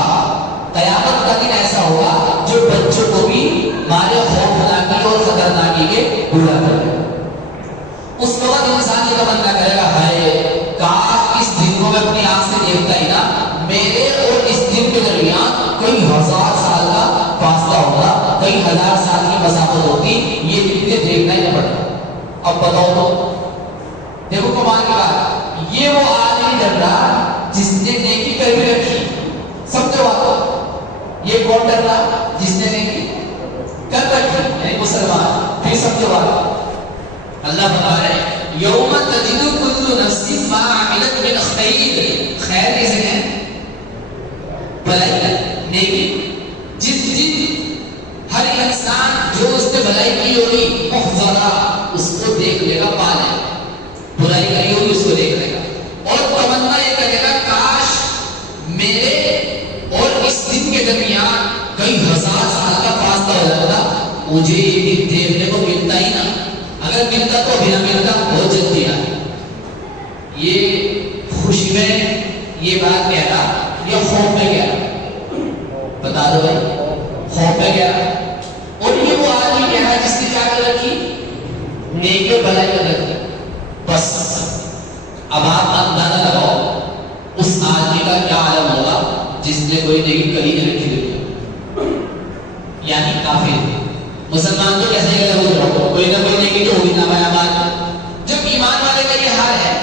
قیامت کا دن ایسا ہوگا جو بچوں کو بھی مارے خوفناکی اور خطرناکی کے بولا کرے. اس وقت انسان یہ تمنا کرے گا ہائے کاش اس دن کو میں اپنی آنکھ سے دیکھتا ہی نہ، میرے اور اس دن کے درمیان کئی ہزار سال کا فاصلہ ہوگا، کئی ہزار سال کی مسافت ہوتی، یہ دن مجھے دیکھنا ہی نہ پڑتا. اب بتاؤ تو دیکھو کمال کی بات، یہ وہ آدمی ڈر رہا جس نے نیکی کر بھی رکھی، سمجھو بات، یہ کون ڈر رہا جس نے نیکی کر رکھی یعنی مسلمان. پھر سمجھو بات، اللہ بتا رہے ہیں یوم تجد کل نفس ما عملت من خیر، خیر کسے ہیں؟ بھلائی، نیکی، ہر انسان جو اس نے بھلائی کی ہوگی محضرہ، اس کو دیکھ لے گا، پا لے گا، برائی کری ہوگی اس کو دیکھ لے گا، اور تمنا یہ کرے گا کاش میرے اور اس دن کے درمیان کئی ہزار سال کا فاصلہ ہو جاتا، مجھے یہ دن دیکھنے کو ملتا ہی نہ، اگر ملتا تو بھی نہ ملتا، بہت جلدی آ. یہ خوشی میں یہ بات کہہ رہا یا خوف میں کہہ رہا؟ بتا دو بھائی، خوف میں کہہ رہا. اور یہ وہ آدمی کہہ رہا جس نے کیا کر رکھی؟ نیکی اور بھلائی کر رکھی. بس اب آپ اندازہ لگاؤ اس آدمی کا کیا عالم ہوگا جس نے کوئی نیکی کری نہیں رکھی ہوئی، یعنی کافر. مسلمان تو کیسے ہی لگو کوئی نہ کوئی نیکی تو ہوگی نامہ اعمال. جب ایمان والے کا یہ حال ہے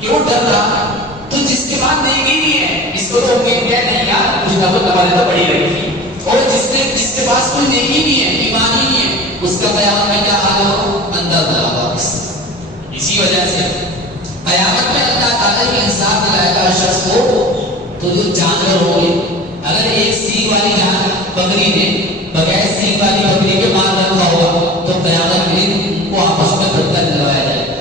کہ وہ ڈر رہا، تو جس کے بعد نیکی نہیں ہے اس کو تو امید ہے نہیں یار کچھ نہ کچھ نمازیں تو پڑھی رہی، اور جس کے پاس کوئی نیکی نہیں ہے، ایمان ہی نہیں ہے، اس کا قیامت میں کیا حال ہو اندازہ لگا. اسی وجہ سے قیامت میں اللہ تعالیٰ کی انصاف دلائے گا شخص کو. تو جو جانور ہوں گے، اگر ایک سینگ والی بکری نے بغیر سینگ والی بکری کے مار رکھا ہوگا تو قیامت کے دن ان کو آپس میں بدلہ دلوایا جائے گا،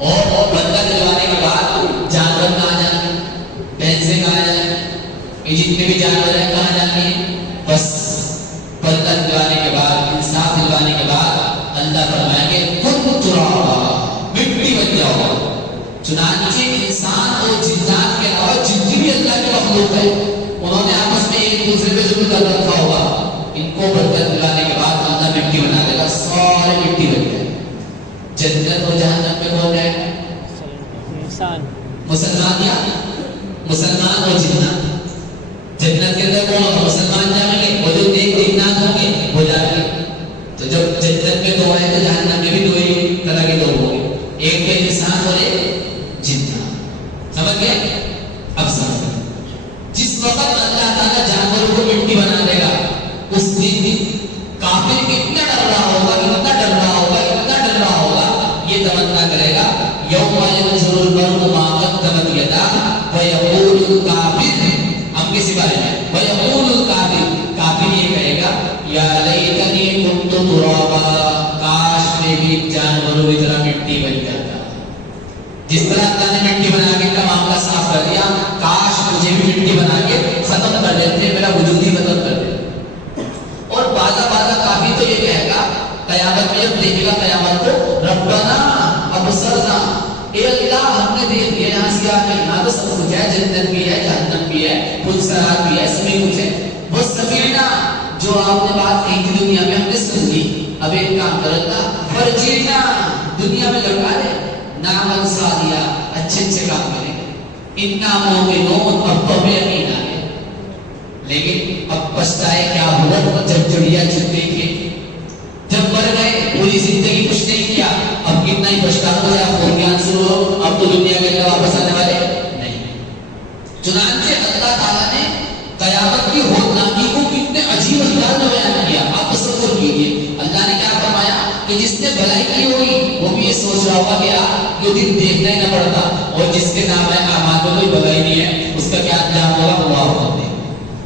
اور بدلہ دلوانے کے بعد جانور کہاں جائیں گے، بھینسیں کہاں جائیں گے، یہ جتنے بھی جانور ہیں کہاں جائیں گے. بس بدلہ دلوانے کے بعد، انصاف دلوانے کے بعد اللہ فرمائیں گے کن ترابا، مٹی بن جاؤ. چنانچہ انسان ہوتے ہیں، انہوں نے آپس میں ایک دوسرے پہ ظلم کر رکھا ہوگا، ان کو برکت دلانے کے بعد اللہ مٹی بنا دے گا، سارے مٹی بن جائے۔ جنت اور جہنم میں کون ہے؟ انسان، مسلمان یا مسلمان اور جنات۔ جنت کے اندر کون ہوگا؟ مسلمان جائیں گے، وہ جو نیک جنات ہوں گے وہ جائیں گے۔ تو جب جنت میں دو ہے تو جہنم میں بھی دو ہی طرح کے لوگ ہوں گے، ایک تو انسان اور ایک جنات۔ سمجھ گئے؟ اب سمجھ گئے۔ جس وقت اللہ تعالیٰ جانوروں کو مٹی بنا دے گا، اس دن کافر کتنا ڈر رہا ہوگا، اتنا ڈر رہا ہوگا، اتنا ڈر رہا ہوگا، یہ تمنا کرے گا یوم ينظر المرء ما قدمت يداه ويقول الكافر، ہم کسی بارے میں ويقول الكافر، کافر یہ کہے گا یا لیتنی كنت ترابا، کاش میں بھی جانوروں کی طرح مٹی بن جاتا۔ جس طرح اللہ نے مٹی بنا کے کا معاملہ صاف کر دیا، کاش مجھے بھی مٹی بنا کے ختم کر دیتے، میرا وجود ہی ختم کر دیتے۔ اور بازا کافی تو یہ کہے گا قیامت میں جب دیکھے گا قیامت کو، ربنا ابصرنا، اے اللہ ہم نے دیکھ لیا یہاں سے آپ نے، یہاں تو سب کچھ ہے، جنت بھی ہے، جہنم بھی ہے، کچھ سرات بھی ہے، اس میں کچھ ہے، وہ سمیعنا، جو آپ نے بات کہی تھی دنیا میں ہم نے سن لی، اب ایک کام کر اللہ فرجینا، دنیا میں لگا دے، نعمل صالحا، اچھے اچھے کام کریں گے، انا مومنون، اب تو ہمیں یقین آ گیا۔ لیکن اب پچھتائے کیا ہوا جب چڑیا چن گئی تھی، جب مر گئے پوری زندگی کچھ نہیں کیا، اب کتنا ہی پچھتانا ہو جائے، اب گیان شروع ہو، اب تو دنیا کے اندر واپس آنے والے نہیں۔ چنانچہ اللہ تعالیٰ نے قیامت کی ہولناکی کو کتنے عجیب انداز میں بیان کیا، آپ تصور کیجیے۔ اللہ نے کیا فرمایا کہ جس نے بھلائی کی ہوگی وہ بھی یہ سوچ رہا ہوگا کہ یار یہ دن دیکھنا ہی نہ پڑتا، اور جس کے نام ہے اعمال میں کوئی بھلائی نہیں ہے اس کا کیا انجام ہوگا، اللہ ہوتے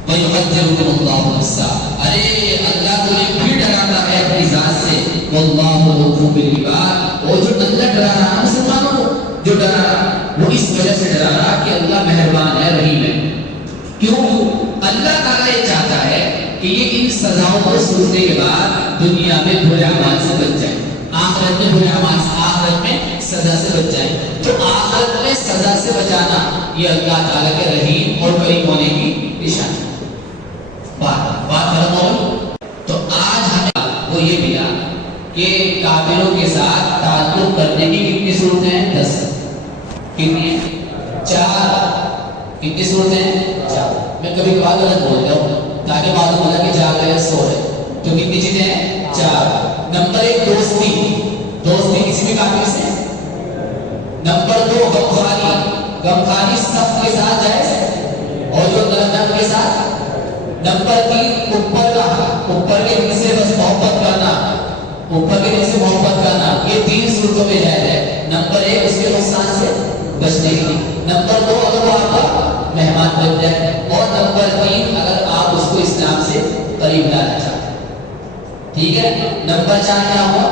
وَيُحَذِّرُكُمُ اللَّهُ نَفْسَهُ، ارے اللہ تمہیں پھر ڈراتا ہے اپنی ذات سے، وَاللَّهُ رَءُوفٌ بِالْعِبَادِ، اور جو اللہ ڈرا رہا مسلمانوں کو، جو ڈرا رہا وہ اس وجہ سے ڈرا رہا کہ اللہ مہربان ہے، رحیم ہے۔ کیوں؟ اللہ تعالیٰ یہ چاہتا ہے کہ یہ ان سزاؤں کو سننے کے بعد دنیا میں برے اعمال سے بچ جائے، آخرت میں برے اعمال سے، آخرت میں سزا سے بچ جائے۔ تو آخرت میں سزا سے بچانا یہ اللہ تعالیٰ کے رحیم اور کریم ہونے کی نشانی۔ بات ختم ہوئی؟ تو آج ہمیں وہ یہ ملا کہ کافروں کے ساتھ تعلق کرنے کی کتنی صورتیں ہیں؟ 10۔ کتنی ہیں؟ 4۔ کتنی صورتیں ہیں؟ 4۔ میں کبھی کبھار غلط بولتا ہوں تاکہ معلوم ہو جائے کہ جا رہے ہیں، سو رہے، تو کتنی چیزیں ہیں؟ 4۔ نمبر 1 دوستی، دوستی کسی بھی کافر سے۔ نمبر 2 غمخواری، غمخواری سب کے ساتھ جائز ہے، اور جو نرم کے ساتھ۔ نمبر 3 اوپر کے دل سے بس محبت کرنا، اوپر کے دل سے محبت کرنا، یہ 3 صورتوں میں جائز ہے۔ نمبر 1 اس کے نقصان سے بچنے کے لیے، نمبر 2 اگر وہ آپ کا مہمان بن جائے، اور نمبر 3 اگر آپ اس کو اسلام سے قریب لانا چاہتے ہیں۔ ٹھیک ہے۔ نمبر 4 کیا ہوا؟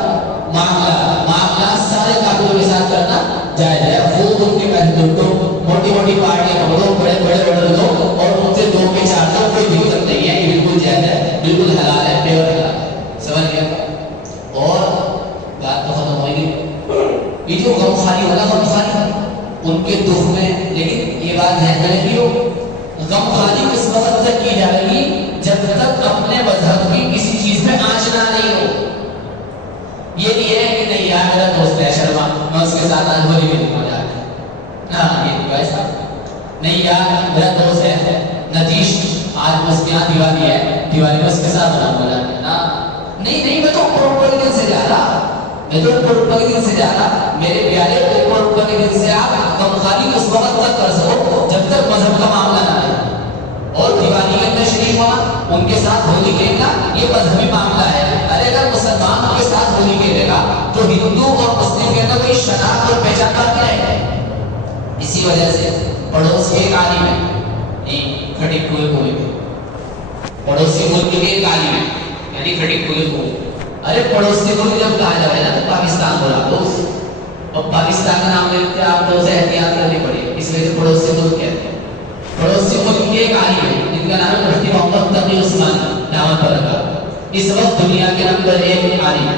معاملات سارے کافروں کے ساتھ کرنا جائز ہے، خوب ان کے پیسے لوٹو، موٹی موٹی پارٹیاں پکڑو، بڑے بڑے آرڈر دو، اور ان سے 2 کے 4 دو، کوئی دقت نہیں ہے، یہ بالکل جائز ہے، بالکل حلال ہے، پیور حلال ہے۔ سمجھ گیا؟ اور بات تو ختم ہوئی، یہ جو غمخواری والا غمخواری ان کے دکھ میں، لیکن یہ بات ذہن میں رکھیو، غمخواری اس وقت تک کی جائے گی جب تک اپنے مذہب کی کسی چیز میں آنچ نہ نہیں ہو۔ یہ نہیں ہے کہ نہیں یار میرا دوست ہے شرما، میں اس کے ساتھ آج ہولی میں نکل جاتا ہے، ہاں یہ نہیں ایسا نہیں، یار میرا دوست ہے نتیش، آج میں اس کے یہاں دیوالی ہے، دیوالی میں اس کے ساتھ بنا ہو جاتا ہے نا، نہیں میں تو اوپر دن سے جا رہا، میں تو اوپر دن سے جا رہا، میرے پیارے اوپر دن سے آپ غمخواری اس وقت تک کر سکو جب تک مذہب کا معاملہ نہ آئے۔ اور دیوالی کے اندر شریف ہونا، ان کے ساتھ ہولی کھیلنا، یہ مذہبی معاملہ ہے۔ ارے اگر مسلمان ان کے ساتھ ہولی کھیلے گا تو ہندو اور مسلم کے اندر کوئی شناخت اور پہچان باقی رہے گا۔ اسی وجہ سے پڑوس کے ایک عالم ہے، کھٹی کوئے میں پڑوسی ملک کے ایک عالم ہے، یعنی کھٹی کوئے میں، ارے پڑوسی ملک جب کہا جائے نا تو پاکستان بولا دوست، اور پاکستان کا نام لیتے آپ تو اسے احتیاط کرنی پڑے، اس لیے پڑوسی ملک کہتے ہیں۔ پڑوسی ملک کے ایک عالم ہے جن کا نام ہے مفتی محمد تقی عثمانی، نام پر رکھا، اس وقت دنیا کے نمبر 1 عالم ہے۔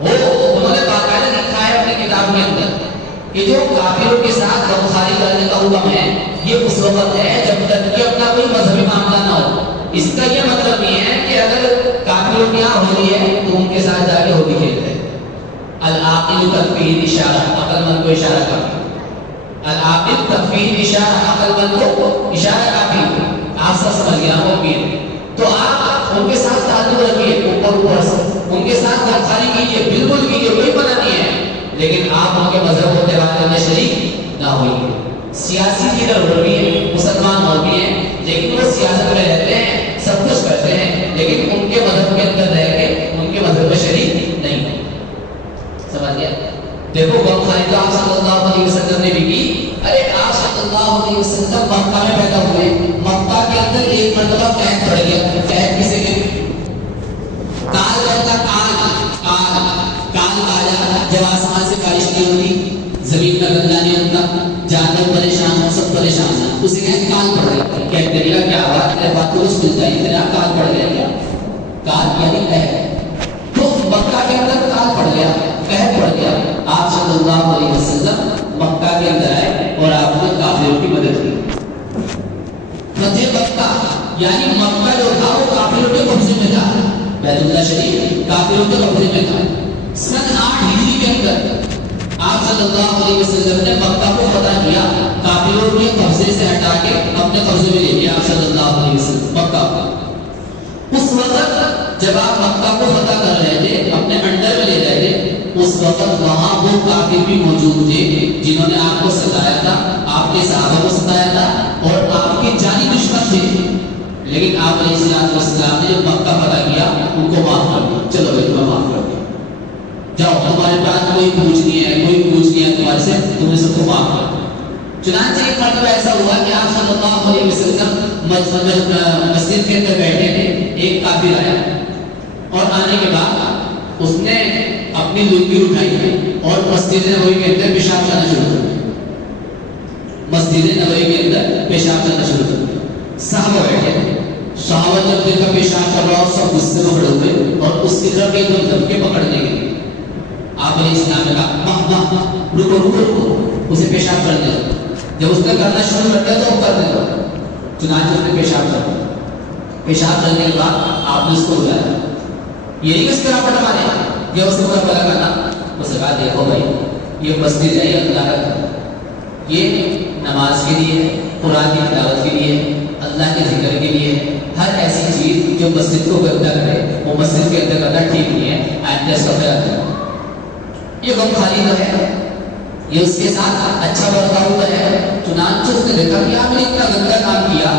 وہ انہوں نے باقاعدہ لکھا ہے اپنی کتاب کے اندر یہ جو کافروں کے ساتھ غمخواری کرنے کا حکم ہے یہ اس وقت ہے جب تک کہ اپنا کوئی مذہبی معاملہ نہ ہو. اس کا یہ مطلب نہیں ہے کہ اگر کافروں کے یہاں ہولی ہے تو ان کے ساتھ جا کے ہولی کھیلتے ہیں. العاقل تکفیر اشارہ، عقل مند کو اشارہ کافی. العاقل تکفیر اشارہ، عقل مند کو اشارہ کافی. آپ سب سمجھ گیا وہ پیر. تو آپ ان کے ساتھ تعلق رکھیے اوپر سے، ان کے ساتھ غمخواری کیجیے، بالکل کیجیے، کوئی منع نہیں ہے، لیکن آپ ان کے مذہب کو تہوار میں شریک نہ ہوئیے. سیاسی لیڈر وہ بھی ہیں، مسلمان وہ بھی ہیں، لیکن وہ سیاست میں رہتے ہیں، سب کچھ کرتے ہیں، لیکن ان کے مذہب کے اندر رہ کے ان کے مذہب میں شریک نہیں. سمجھ گیا؟ دیکھو غمخواری تو آپ صلی اللہ علیہ وسلم نے بھی کی. ارے آپ صلی اللہ علیہ وسلم مکہ میں پیدا ہوئے، مکہ کے اندر ایک مرتبہ قحط پڑ گیا. قحط کسے کہتے؟ کال کرتا، کال آیا جب آسمان سے بارش نہیں ہوتی، زمین کا گندا نہیں ہوتا، جانور پریشان ہو، سب پریشان ہیں، اسے کہتے کال پڑ گیا. کہتے ہیں کیا بات ہے، بات تو سنتا ہے اتنا کال پڑ گیا. کیا کال یعنی قحط. تو مکہ کے اندر کال پڑ گیا، قحط پڑ گیا. آپ صلی اللہ علیہ وسلم مکہ کے اندر آئے اور آپ نے کافروں کی مدد کی. فتح مکہ یعنی مکہ جو تھا وہ کافروں کے قبضے میں تھا، بیت اللہ شریف کافروں کے قبضے میں تھا. سن 8 ہجری کے اندر آپ صلی اللہ علیہ وسلم نے مکہ کو فتح کیا، کافروں کے قبضے سے ہٹا کے اپنے قبضے میں لے لیا آپ صلی اللہ علیہ وسلم مکہ کو. اس وقت جب آپ مکہ کو فتح کر رہے تھے، اپنے انڈر میں لے رہے تھے، اس وقت وہاں وہ کافر بھی موجود تھے جنہوں نے آپ کو ستایا تھا، آپ کے صحابہ کو ستایا تھا اور آپ کے جانی دشمن تھے. لیکن آپ علیہ السلام نے جب مکہ فتح کیا ان کو معاف کر دیا. چلو بھائی تمہیں معاف کر دیا، جاؤ تمہارے پاس کوئی پوچھ نہیں ہے، کوئی پوچھ نہیں ہے تمہارے سے، تمہیں سب کو معاف کر دیا. چنانچہ ایک مرتبہ ایسا ہوا کہ آپ صلی اللہ علیہ وسلم مسجد کے اندر بیٹھے تھے، ایک کافر آیا اور آنے کے بعد اس نے اپنی لنگی اٹھائی اور مسجد نبوی کے اندر پیشاب کرنا شروع کر دیا. مسجد نبوی کے اندر پیشاب کرنا شروع کر دیا. صحابہ بیٹھے تھے، صحابہ جب دیکھا پیشاب کر رہا اور سب غصے میں کھڑے ہوئے اور اس کی طرف ایک دم دھمکے پکڑنے گئے. آپ علیہ السلام نے کہا رکو رکو رکو، اسے پیشاب کرنے دو. جب اس نے کرنا شروع کر دیا تو کرنے دو. چنانچہ اس نے پیشاب کر دیا. پیشاب کرنے کے بعد آپ نے اس کو بلایا، یہی کس طرح پڑھا مانے یہ اس کو بلا کرنا. اس نے کہا دیکھو بھائی یہ مسجد ہے، یہ اللہ کا گھر، یہ نماز کے لیے، قرآن کی تلاوت کے لیے، اللہ کے ذکر کے لیے. ہر ایسی چیز جو مسجد کو گندا کرے وہ مسجد کے اندر کرنا ٹھیک نہیں ہے، آئندہ اس کا خیال کرنا. یہ غمخواری تو ہے، یہ اس کے ساتھ اچھا برتاؤ تو ہے. چنانچہ اس نے دیکھا کہ آپ نے اتنا گندا کام کیا،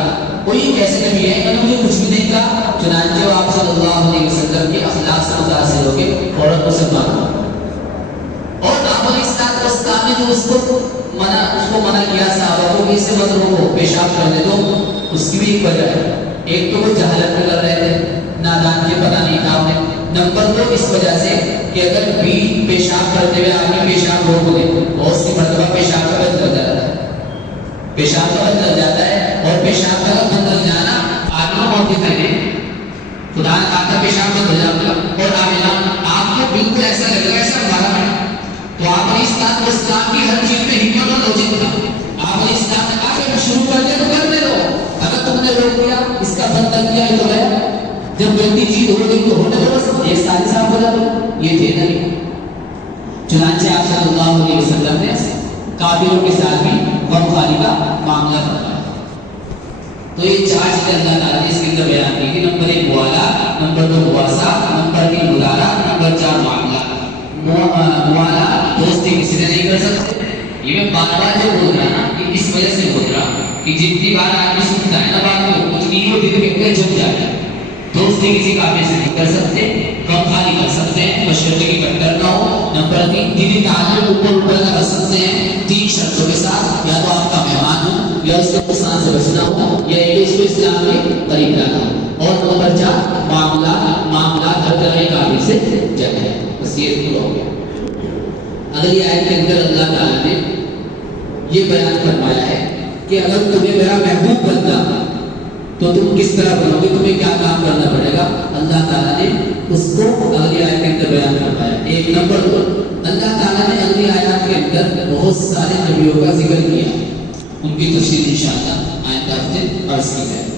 کوئی کیسے نبی ہے، انہوں نے مجھے کچھ بھی نہیں کہا. چنانچہ آپ صلی اللہ علیہ وسلم کے اخلاق سے متاثر ہو کے فوراً مسلمان ہو. اور آپ علیہ السلام نے جو اس کو منع کیا صحابہ کو کہ اسے مت روکو، پیشاب کرنے دو، اس کی بھی ایک وجہ ہے. ایک تو وہ جہالت میں کر رہے تھے، نادان کے پتہ نہیں تھا انہیں. نمبر 2 اس وجہ سے کہ اگر پیشاب کرتے ہوئے آدمی پیشاب روک دے بہت سی مرتبہ پیشاب کا بند کر جاتا ہے، پیشاب کا بند کر جاتا ہے. اور پیشاب کا بند کر جانا آدمی موت دکھائی دے، خدا نے کہا پیشاب بند ہو جاتا اور آمینہ آپ کو بالکل ایسا لگے گا ایسا ہمارا ہے. تو آپ علیہ السلام کی ہر چیز میں حکمت اور لوجک تھا. آپ علیہ السلام نے کہا کہ شروع کر دے تو کرنے دو، اگر تم نے روک دیا، اس کا بند کر دیا تو ہے، جب غلطی چیز ہو گئی تو ہونے دو، بس ایک ساتھ صاف ہو جاتا. یہ تھے نہیں. چنانچہ آپ صلی اللہ علیہ وسلم نے کافروں کے ساتھ بھی غمخواری کا معاملہ فرمایا. تو یہ 4 چیزیں اللہ تعالیٰ نے اس کے اندر بیان کی کہ نمبر 1 موالا، نمبر 2 مواسا، نمبر 3 مدارا، نمبر 4 معاملہ. موالا دوستی کسی نے نہیں کر سکتے. یہ میں بار بار جو بول رہا نا کہ اس وجہ سے بول رہا کہ جتنی بار آدمی سنتا ہے نا بات کو اتنی ہی دل کے اندر جم جاتا ہے. دوستی کسی کافر سے نہیں کر سکتے، غمخواری کر سکتے ہیں بشرطے کہ کٹر نہ ہو. نمبر 3 دینی تعلق اوپر نہ کر سکتے ہیں 3 شرطوں کے ساتھ، یا تو آپ کا مہمان ہو، یا اس کے نقصان سے بچنا ہو، یا اس کو اسلام کے قریب لانا ہو. اور نمبر 4 معاملات ہر طرح کے کافر سے جائے. بس یہ پورا ہو گیا. اگلی آیت کے اندر اللہ تعالیٰ نے یہ بیان فرمایا ہے کہ اگر تمہیں میرا محبوب بننا تو تم کس طرح بنو گے، تمہیں کیا کام کرنا پڑے گا. اللہ تعالیٰ نے اس کو اگلی آیت کے اندر بیان فرمایا. 1 نمبر 2 اللہ تعالیٰ نے اگلی آیات کے اندر بہت سارے نبیوں کا ذکر کیا، ان کی تفصیل انشاءاللہ آئندہ ہفتے عرض کی جائے۔